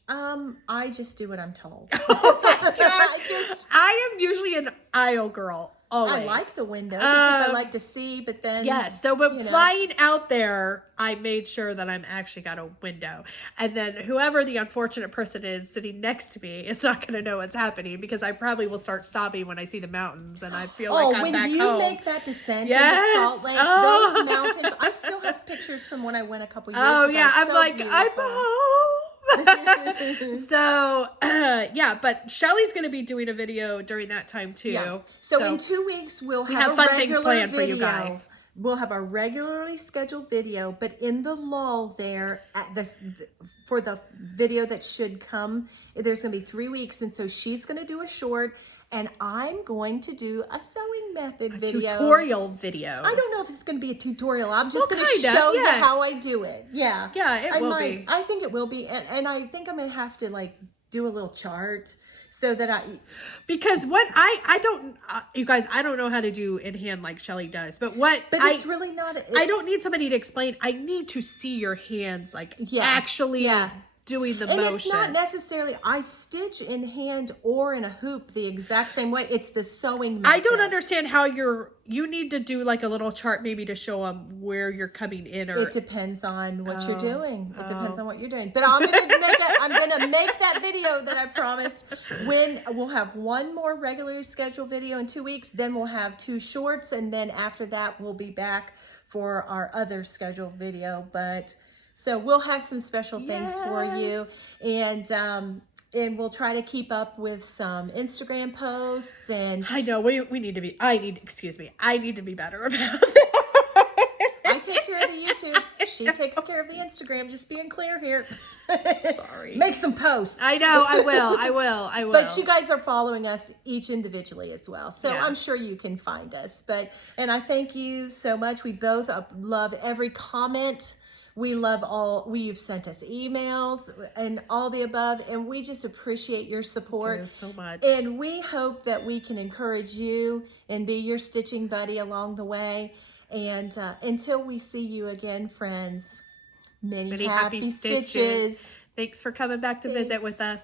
I just do what I'm told. Oh my God. I am usually an aisle girl Always. I like the window because I like to see, but then yes. So, but you know. flying out there, I made sure that I'm actually got a window, and then whoever the unfortunate person is sitting next to me is not going to know what's happening because I probably will start stopping when I see the mountains and I feel like I'm back when you home. make that descent Yes. into Salt Lake, Oh. those mountains. I still have pictures from when I went a couple years Oh ago. yeah, I'm So like beautiful. I'm home. So yeah, but Shelly's going to be doing a video during that time too. Yeah. So in 2 weeks we'll we have have a fun regular things planned video. for you guys. We'll have a regularly scheduled video, but in the lull there at this for the video that should come, there's going to be 3 weeks, and so she's going to do a short, and I'm going to do a sewing method video. Tutorial video. I don't know if it's going to be a tutorial. I'm just going to kinda, show yes. you how I do it. Yeah. Yeah, it will be. I think it will be. And I think I'm going to have to like do a little chart so that because what I don't, you guys, I don't know how to do in hand like Shelly does, but it's really not. I don't need somebody to explain. I need to see your hands like actually doing the motion. It's not necessarily, I stitch in hand or in a hoop the exact same way. It's the sewing method. I don't understand how you need to do like a little chart maybe to show them where you're coming in, or it depends on what you're doing. It depends on what you're doing. But I'm gonna make that video that I promised. When we'll have one more regularly scheduled video in 2 weeks, then we'll have 2 shorts, and then after that we'll be back for our other scheduled video. But so we'll have some special things for you, and we'll try to keep up with some Instagram posts. And I know we need to be. I need to be better about it. I take care of the YouTube. She takes care of the Instagram. Just being clear here. Sorry. Make some posts. I know. I will. But you guys are following us each individually as well, so Yeah. I'm sure you can find us. And I thank you so much. We both love every comment. We love you've sent us emails and all the above, and we just appreciate your support. Thank you so much. And we hope that we can encourage you and be your stitching buddy along the way. And until we see you again, friends, many happy stitches. Thanks for coming back to visit with us.